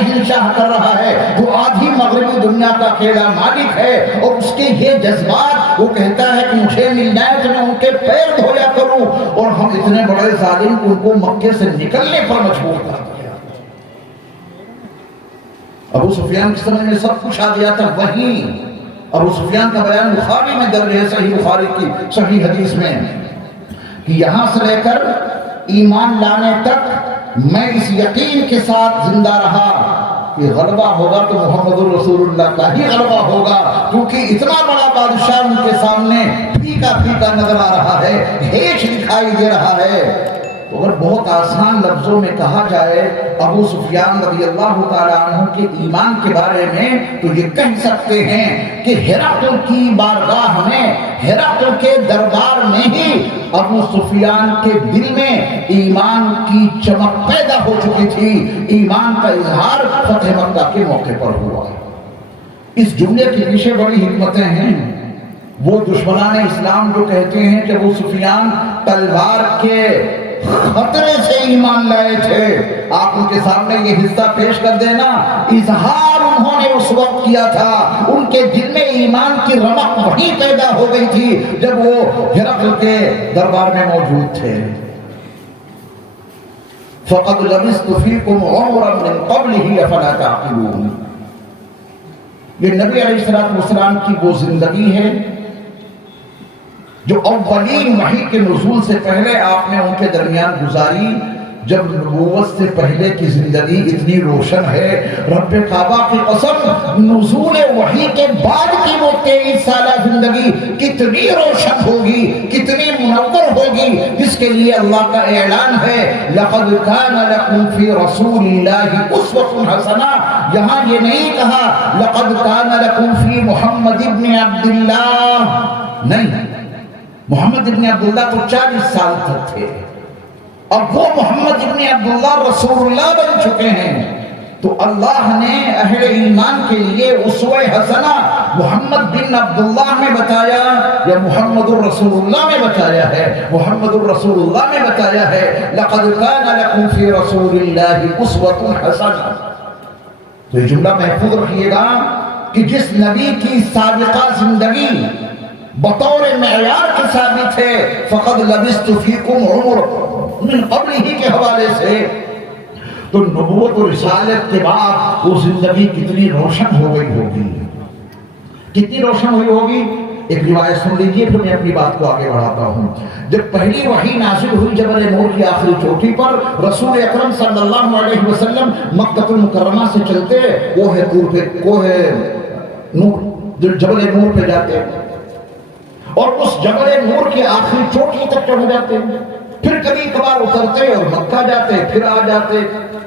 شہنشاہ کر رہا ہے، وہ آدھی مغربی دنیا کا اکیلا مالک ہے، اور اس کے یہ جذبات، وہ کہتا ہے کہ مجھے مل جائے تو میں ان کے پیر دھویا کروں، اور ہم اتنے بڑے ظالم ان کو مکے سے نکلنے پر مجبور کر دیا۔ ابو سفیان کی سمجھ میں سب کچھ آ گیا تھا۔ وہیں ابو سفیان کا بیان بخاری میں درج ہے، صحیح بخاری کی صحیح حدیث میں، کہ یہاں سے لے کر ایمان لانے تک میں اس یقین کے ساتھ زندہ رہا کہ غلبہ ہوگا تو محمد رسول اللہ کا ہی غلبہ ہوگا، کیونکہ اتنا بڑا بادشاہ ان کے سامنے پھیکا پھیکا نظر آ رہا ہے، ہیچ دکھائی دے رہا ہے۔ تو اگر بہت آسان لفظوں میں کہا جائے ابو سفیان رضی اللہ تعالیٰ عنہ کے ایمان کے بارے میں، تو یہ کہہ سکتے ہیں کہ ہرقل کی بارگاہ میں، ہرقل کے دربار میں ہی ابو سفیان کے دل میں ایمان کی چمک پیدا ہو چکی تھی، ایمان کا اظہار فتح مکہ کے موقع پر ہوا۔ اس جملے کے پیچھے بڑی حکمتیں ہیں۔ وہ دشمنان اسلام جو کہتے ہیں کہ ابو سفیان تلوار کے خطرے سے ایمان لائے تھے، آپ ان کے سامنے یہ حصہ پیش کر دینا، اظہار انہوں نے اس وقت کیا تھا، ان کے دل میں ایمان کی رمق وہی پیدا ہو گئی تھی جب وہ ہرقل کے دربار میں موجود تھے۔ فَقَدْ لَبِثْتُ فِيكُمْ عُمُرًا مِّن قَبْلِهِ أَفَلَا تَعْقِلُونَ۔ یہ نبی علیہ السلام کی وہ زندگی ہے جو اولین وحی کے نزول سے پہلے آپ نے ان کے درمیان گزاری، جب نبوت سے پہلے کی زندگی اتنی روشن ہے۔ رب کعبہ کی قسم، نزول وحی کے بعد کی وہ 23 سالہ زندگی کتنی روشن ہوگی، کتنی منور ہوگی، جس کے لیے اللہ کا اعلان ہے لَقَدْ كَانَ لَكُمْ فِي رَسُولِ اللَّهِ أُسْوَةٌ حَسَنَةٌ۔ یہاں یہ نہیں کہا لَقَدْ كَانَ لَكُمْ فِي محمد ابن عبد اللہ، نہیں، محمد ابن عبداللہ تو 40 سال تک تھے، اب وہ محمد ابن عبداللہ رسول اللہ بن چکے ہیں۔ تو اللہ نے اہل ایمان کے لیے اسوہ حسنہ محمد بن عبداللہ میں بتایا یا محمد الرسول اللہ میں بتایا ہے؟ محمد الرسول اللہ میں بتایا ہے لَقَدْ كَانَ لَكُمْ فِي رَسُولِ اللَّهِ أُسْوَةٌ حَسَنَةٌ۔ تو یہ جملہ محفوظ رکھیے گا کہ جس نبی کی سابقہ زندگی بطور معیار کے ثابت ہے، فقد لبثت فیکم عمر من قبلہ کے حوالے سے، تو نبوت و رسالت کے بعد وہ زندگی کتنی روشن ہو گئی ہوگی، کتنی روشن ہوئی ہوگی۔ ایک روایت سن لیجیے پھر میں اپنی بات کو آگے بڑھاتا ہوں۔ جب پہلی وحی نازل ہوئی جبل نور کی آخری چوٹی پر، رسول اکرم صلی اللہ علیہ وسلم مکہ المکرمہ سے چلتے کوہ طور پہ، کوہ نور، جبل نور پہ جاتے، اور اس جبل نور کی آخری چوٹی تک چڑھ جاتے، پھر کبھی کبھار اترتے اور مکہ جاتے، پھر آ جاتے،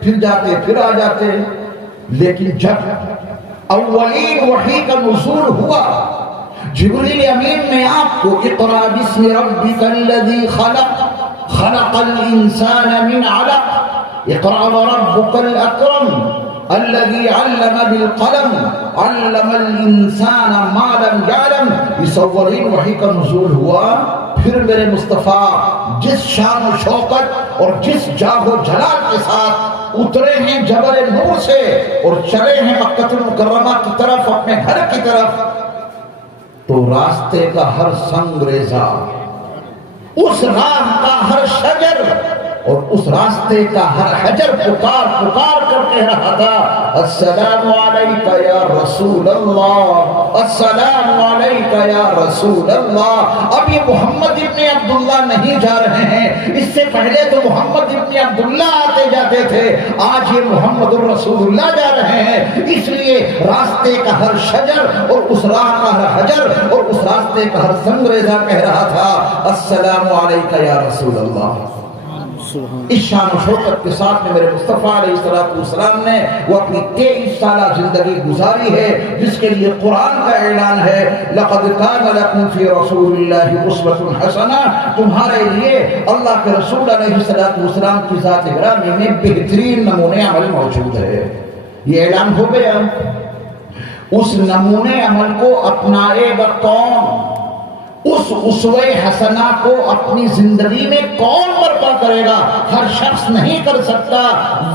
پھر جاتے، پھر آ جاتے۔ لیکن جب اولین وحی کا نزول ہوا، جبریل امین نے آپ کو اقرأ بسم ربک الذی خلق خلق الانسان من علق اقرأ وربک الاکرم الذي علم بالقلم علم الانسان ما لم يعلم۔ اس اولین وحی کا نزول ہوا، پھر میرے مصطفیٰ جس شان و شوکت اور جس جاہ و جلال کے ساتھ اترے ہیں جبل نور سے اور چلے ہیں مکہ المکرمہ کی طرف، اپنے گھر کی طرف، تو راستے کا ہر سنگ ریزہ، اس راہ کا ہر شجر اور اس راستے کا ہر حجر پکار پکار کر کہہ رہا تھا السلام علیکہ یا رسول اللہ، السلام علیکہ یا رسول اللہ۔ اب یہ محمد ابن عبداللہ نہیں جا رہے ہیں، اس سے پہلے تو محمد ابن عبداللہ آتے جاتے تھے، آج یہ محمد الرسول اللہ جا رہے ہیں۔ اس لیے راستے کا ہر شجر اور اس راہ کا ہر حجر اور اس راستے کا ہر سنگ ریزہ کہہ رہا تھا السلام علیکہ یا رسول اللہ۔ اس شان و شوکت کے ساتھ میں میرے مصطفیٰ علیہ السلام نے وہ اپنی 23 سالہ زندگی گزاری ہے، جس کے لیے قرآن کا اعلان ہے لَقَدْ كَانَ لَكُمْ فِي رَسُولِ اللَّهِ أُسْوَةٌ حَسَنَةٌ۔ تمہارے لیے اللہ کے رسول علیہ السلام کی ذات گرامی میں بہترین نمونے عمل موجود ہے۔ یہ اعلان ہو گیا، اس نمونے عمل کو اپنائے گا کون؟ اس اسوہ حسنہ کو اپنی زندگی میں کون برپا کرے گا؟ ہر شخص نہیں کر سکتا۔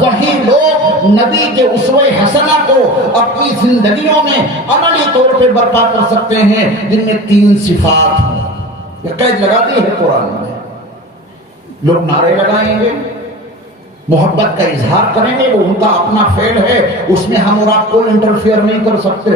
وہی لوگ نبی کے اسوہ حسنہ کو اپنی زندگیوں میں عملی طور پہ برپا کر سکتے ہیں جن میں 3 صفات ہیں۔ یہ قید لگا دی ہے قرآن میں۔ لوگ نعرے لگائیں گے، محبت کا اظہار کریں گے، وہ ان کا اپنا فعل ہے، اس میں ہم اور آپ کوئی انٹرفیئر نہیں کر سکتے۔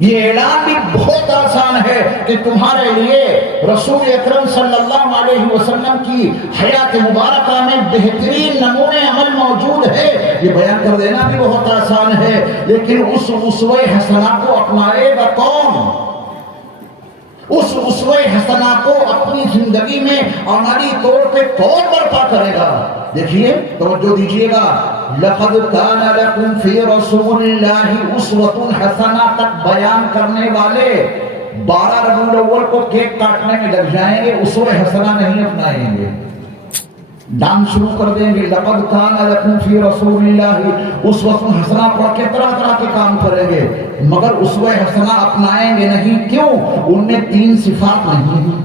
یہ اعلان بھی بہت آسان ہے کہ تمہارے لیے رسول اکرم صلی اللہ علیہ وسلم کی حیات مبارکہ میں بہترین نمونے عمل موجود ہے، یہ بیان کر دینا بھی بہت آسان ہے، لیکن اس اسوہ حسنہ کو اپنائے گا کون؟ اس اسوہ حسنہ کو اپنی زندگی میں عملی طور پہ کون برپا کرے گا؟ دیکھیے، توجہ دیجیے گا، لَقَدْ كَانَ لَكُمْ فِي رَسُولِ اللَّهِ أُسْوَةٌ حَسَنَةٌ تک بیان کرنے والے 12 ربیع الاول کو کیک کاٹنے میں لگ جائیں گے، اسوہ حسنہ نہیں اپنائیں گے، ڈانس شروع کر دیں گے، لَقَدْ كَانَ لَكُمْ فِي رَسُولِ اللَّهِ أُسْوَةٌ حَسَنَةٌ پڑھ کے طرح طرح کے کام کریں گے، مگر اسوہ حسنہ اپنائیں گے نہیں۔ کیوں؟ ان میں 3 صفات نہیں ہیں۔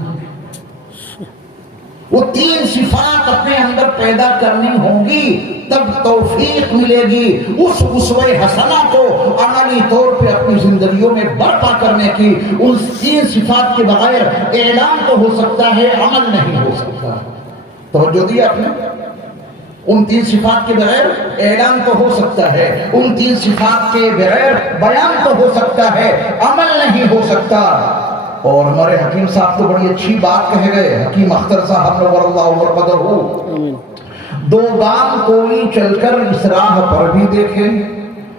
وہ 3 صفات اپنے اندر پیدا کرنی ہوں گی، تب توفیق ملے گی اس اسوہ حسنہ کو عملی طور پہ اپنی زندگیوں میں برپا کرنے کی۔ ان 3 صفات کے بغیر اعلان تو ہو سکتا ہے، عمل نہیں ہو سکتا۔ توجہ دی آپ نے؟ ان 3 صفات کے بغیر اعلان تو ہو سکتا ہے، ان 3 صفات کے بغیر بیان تو ہو سکتا ہے، عمل نہیں ہو سکتا۔ اور ہمارے حکیم صاحب تو بڑی اچھی بات کہہ گئے، حکیم اختر صاحب نور اللہ وبرکاتہ، 2 گام کوئی چل کر اس راہ پر بھی دیکھے،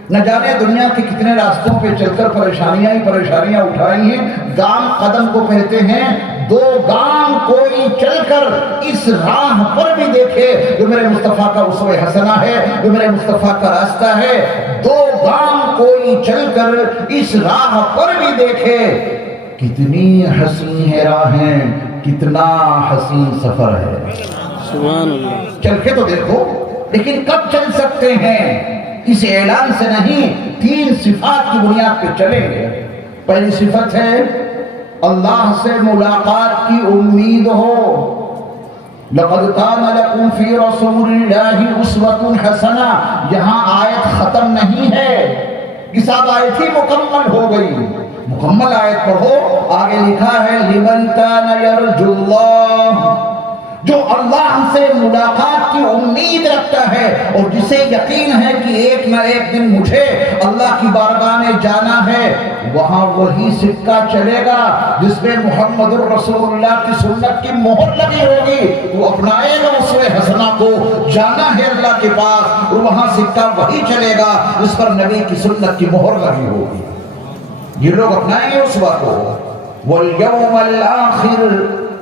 نہ جانے دنیا کے کتنے راستوں پہ چل کر پریشانیاں ہی پریشانیاں اٹھائی ہیں۔ گام قدم کو کہتے ہیں، 2 گام کوئی چل کر اس راہ پر بھی دیکھے جو میرے مصطفیٰ کا اسوہ حسنہ ہے، جو میرے مصطفیٰ کا راستہ ہے۔ 2 گام کوئی چل کر اس راہ پر بھی دیکھے، کتنی حسین راہیں، کتنا حسین سفر ہے۔ سبحان اللہ۔ چل کے تو دیکھو، لیکن کب چل سکتے ہیں؟ اس اعلان سے نہیں، 3 صفات کی بنیاد پہ چلیں گے۔ پہلی صفت ہے اللہ سے ملاقات کی امید ہو۔ لَقَدْ كَانَ لَكُمْ فِي رَسُولِ اللَّهِ أُسْوَةٌ حَسَنَةٌ، یہاں آیت ختم نہیں ہے، اس آیت ہی مکمل ہو گئی۔ مکمل آیت پڑھو، آگے لکھا ہے لِمَنْ كَانَ يَرْجُو اللَّهَ، جو اللہ سے ملاقات کی امید رکھتا ہے اور جسے یقین ہے کہ ایک نہ ایک دن مجھے اللہ کی بارگاہ میں جانا ہے، وہاں وہی سکہ چلے گا جس میں محمد الرسول اللہ کی سنت کی مہر لگی ہوگی، وہ اپنائے گا اسوہ حسنہ کو، جانا ہے اللہ کے پاس، اور وہاں سکہ وہی چلے گا جس پر نبی کی سنت کی مہر لگی ہوگی۔ یہ لوگ اپنائیں گے اسوہ کو۔ واليوم الآخر،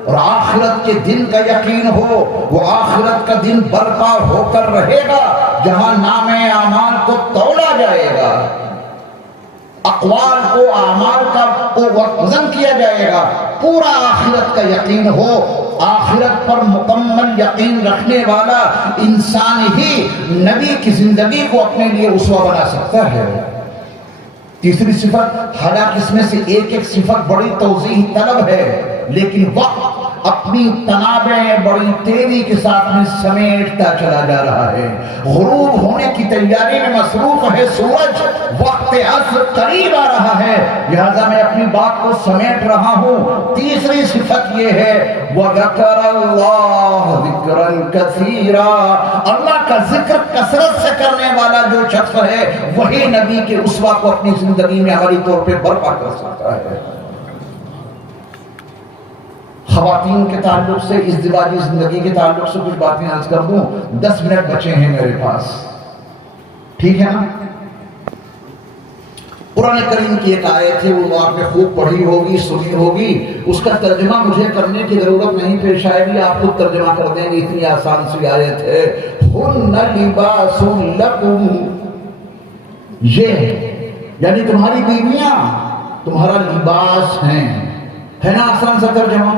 اور آخرت کے دن کا یقین ہو، وہ آخرت کا دن برپا ہو کر رہے گا جہاں نام اعمال کو تولا جائے گا، اقوال کو اعمال کا وزن کیا جائے گا، پورا آخرت کا یقین ہو۔ آخرت پر مکمل یقین رکھنے والا انسان ہی نبی کی زندگی کو اپنے لیے اسوہ بنا سکتا ہے۔ تیسری صفت، حالانکہ اس میں سے ایک ایک صفت بڑی توضیح طلب ہے، لیکن وقت اپنی تنابیں بڑی تیزی کے ساتھ میں سمیٹتا چلا جا رہا ہے، غروب ہونے کی تیاری میں مصروف ہے سورج، وقت عصر قریب آ رہا ہے، لہذا میں اپنی بات کو سمیٹ رہا ہوں۔ تیسری صفت یہ ہے وَذَكَرَ اللَّهَ ذِكْرًا كَثِيرًا، اللہ کا ذکر کثرت سے کرنے والا جو شخص ہے وہی نبی کے اسوہ کو اپنی زندگی میں عملی طور پہ برپا کر سکتا ہے۔ خواتین کے تعلق سے، ازدواجی زندگی کے تعلق سے کچھ باتیں عرض کر دوں، 10 منٹ بچے ہیں میرے پاس، ٹھیک ہے نا؟ قرآن کریم کی ایک آیت ہے، وہ آپ نے خوب پڑھی ہوگی، سنی ہوگی، اس کا ترجمہ مجھے کرنے کی ضرورت نہیں پیش آئے گی، آپ خود ترجمہ کر دیں گے، اتنی آسان سی آیت ہے۔ ہن لباس لکم، یہ یعنی تمہاری بیویاں تمہارا لباس ہیں، ہے نا آسان سا ترجمہ؟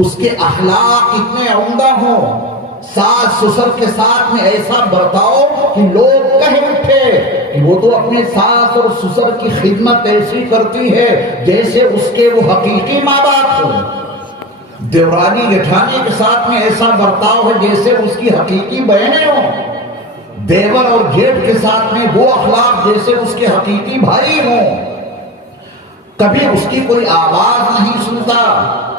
اس کے اخلاق اتنے عمدہ ہوں، ساس سسر کے ساتھ میں ایسا برتاؤ کہ لوگ کہہ اٹھے کہ وہ تو اپنے ساس اور سسر کی خدمت ایسی کرتی ہے جیسے اس کے وہ حقیقی ماں باپ ہوں۔ دیورانی جٹھانی کے ساتھ میں ایسا برتاؤ ہے جیسے اس کی حقیقی بہنیں ہوں۔ دیور اور جیٹھ کے ساتھ میں وہ اخلاق جیسے اس کے حقیقی بھائی ہوں۔ کبھی اس کی کوئی آواز نہیں سنتا،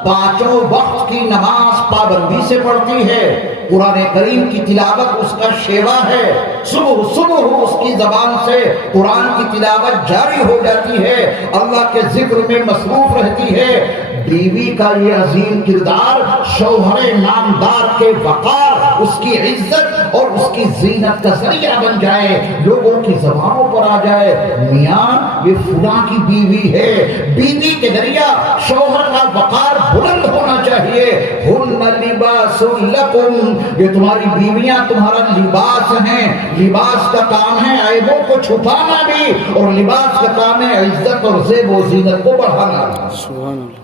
پانچوں وقت کی نماز پابندی سے پڑھتی ہے، قرآن کریم کی تلاوت اس کا شیوا ہے، صبح صبح اس کی زبان سے قرآن کی تلاوت جاری ہو جاتی ہے، اللہ کے ذکر میں مصروف رہتی ہے۔ بیوی کا یہ عظیم کردار شوہر نامدار کے وقار، اس کی عزت اور اس کی زینت کا ذریعہ بن جائے، لوگوں کی زبانوں پر آ جائے، میاں یہ فلاں کی بیوی ہے۔ بیوی کے ذریعہ شوہر کا وقار بلند ہونا چاہیے۔ ہن لباس لکم، یہ تمہاری بیویاں تمہارا لباس ہیں۔ لباس کا کام ہے عیبوں کو چھپانا بھی، اور لباس کا کام ہے عزت اور زیب و زینت کو بڑھانا بھی۔ سبحان اللہ۔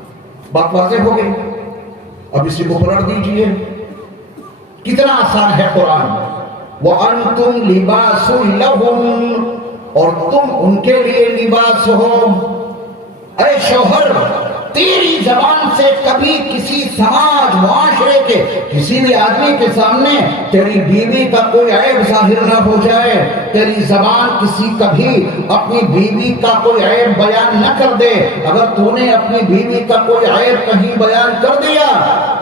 بات واضح ہو گئی؟ اب اسی کو پلٹ دیجئے، کتنا آسان ہے قرآن۔ وَأَنْتُمْ لِبَاسٌ لَهُمْ، اور تم ان کے لیے لباس ہو۔ اے شوہر، تیری زبان سے کبھی کسی سماج معاشرے کے کسی بھی آدمی کے سامنے تیری بیوی کا کوئی عیب ظاہر نہ ہو جائے، تیری زبان کسی کبھی اپنی بیوی کا کوئی عیب بیان نہ کر دے۔ اگر تو نے اپنی بیوی کا کوئی عیب کہیں بیان کر دیا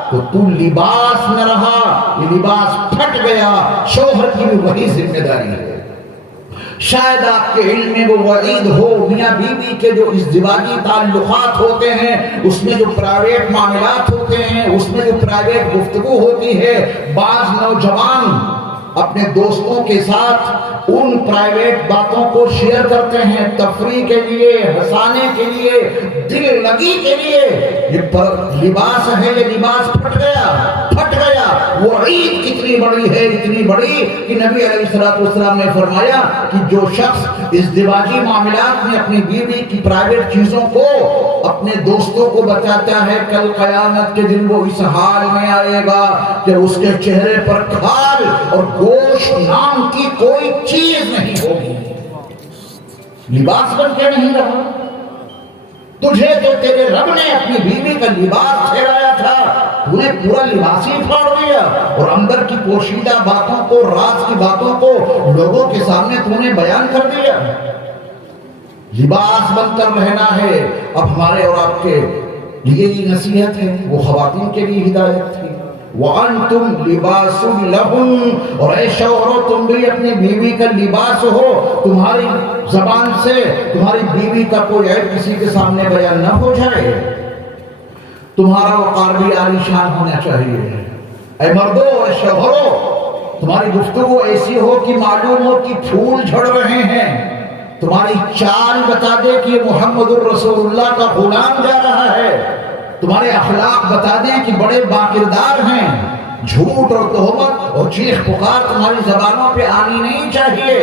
تو تو لباس نہ رہا، یہ لباس پھٹ گیا۔ شوہر کی بھی وہی ذمہ داری ہے۔ شاید آپ کے علم میں وہ وعید ہو، میاں بیوی کے جو ازدواجی تعلقات ہوتے ہیں، اس میں جو پرائیویٹ معاملات ہوتے ہیں، اس میں جو پرائیویٹ گفتگو ہوتی ہے، بعض نوجوان اپنے دوستوں کے ساتھ ان پرائیویٹ باتوں کو شیئر کرتے ہیں، تفریح کے لیے، ہنسانے کے لیے، دل لگی کے لیے۔ یہ لباس ہے، یہ لباس پھٹ گیا، پھٹ گیا۔ وہ عید کتنی بڑی ہے، اتنی بڑی کہ نبی علیہ السلام نے فرمایا کہ جو شخص ازدواجی معاملات میں اپنی بیوی کی پرائیویٹ چیزوں کو اپنے دوستوں کو بتاتا ہے، کل قیامت کے دن وہ اس حال میں آئے گا کہ اس کے چہرے پر کھال اور گوشت نام کی کوئی چیز نہیں ہوگی۔ لباس بن کے نہیں رہا۔ تجھے تو تیرے رب نے اپنی بیوی کا لباس ٹھہرایا تھا، تو نے پورا لباس ہی پھاڑ دیا، اور اندر کی پوشیدہ باتوں کو، راز کی باتوں کو لوگوں کے سامنے تو نے بیان کر دیا۔ لباس بن کر رہنا ہے۔ اب ہمارے اور آپ کے لیے یہ نصیحت ہے، وہ خواتین کے لیے ہدایت تھی۔ وَأَنْتُمْ لِبَاسٌ لَهُمْ، اور اے شوہرو تم بھی اپنی بیوی کا لباس ہو۔ تمہاری زبان سے تمہاری بیوی کا کوئی عیب کسی کے سامنے بیان نہ ہو جائے۔ تمہارا وقار بھی عالی شان ہونا چاہیے۔ اے مردو، اے شوہرو، تمہاری گفتگو ایسی ہو کہ معلوم ہو کہ پھول جھڑ رہے ہیں، تمہاری چال بتا دے کہ یہ محمد الرسول اللہ کا غلام جا رہا ہے، تمہارے اخلاق بتا دیں کہ بڑے باکردار ہیں۔ جھوٹ اور تہمت اور چیخ پکار تمہاری زبانوں پہ آنی نہیں چاہیے۔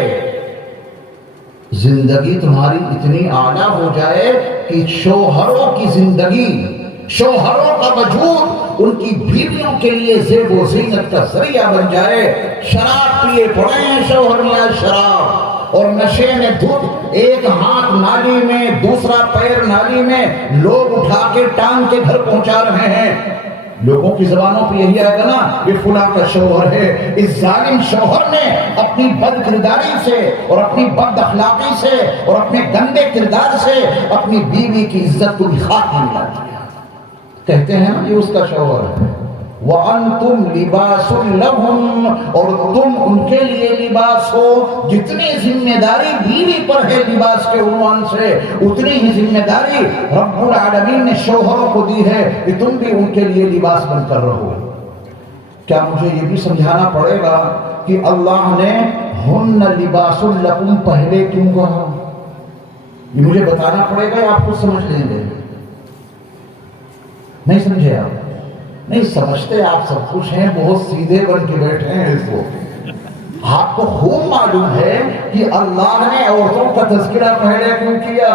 زندگی تمہاری اتنی اعلیٰ ہو جائے کہ شوہروں کی زندگی، شوہروں کا وجود ان کی بیویوں کے لیے زیب و زینت کا ذریعہ بن جائے۔ شراب پیے پڑے ہیں شوہر میں شراب، اور نشے میں دھت، ایک ہاتھ نالی میں دوسرا پیر نالی میں، لوگ اٹھا کے ٹانگ کے گھر پہنچا رہے ہیں۔ لوگوں کی زبانوں پہ یہی آئے گا نا، یہ فلاں کا شوہر ہے۔ اس ظالم شوہر نے اپنی بد کرداری سے اور اپنی بد اخلاقی سے اور اپنے گندے کردار سے اپنی بیوی کی عزت کو بھی خاک میں ملا دیا۔ کہتے ہیں نا یہ اس کا شوہر ہے۔ وَأَنْتُمْ لِبَاسٌ لَهُمْ، اور تم ان کے لیے لباس ہو۔ جتنی ذمہ داری بیوی پر ہے لباس کے عنوان سے، اتنی ہی ذمہ داری رب العالمین نے شوہروں کو دی ہے کہ تم بھی ان کے لیے لباس بن کر رہو۔ کیا مجھے یہ بھی سمجھانا پڑے گا کہ اللہ نے ہن لباس لکم پہلے کیوں کہا؟ یہ مجھے بتانا پڑے گا یا آپ کو سمجھ لیں گے؟ نہیں سمجھے آپ؟ نہیں سمجھتے، آپ سب کچھ ہیں، بہت سیدھے بن کے بیٹھے ہیں اس کو۔ آپ کو خوب معلوم ہے کہ اللہ نے عورتوں کا تذکرہ پہلے کیوں کیا۔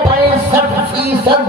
65%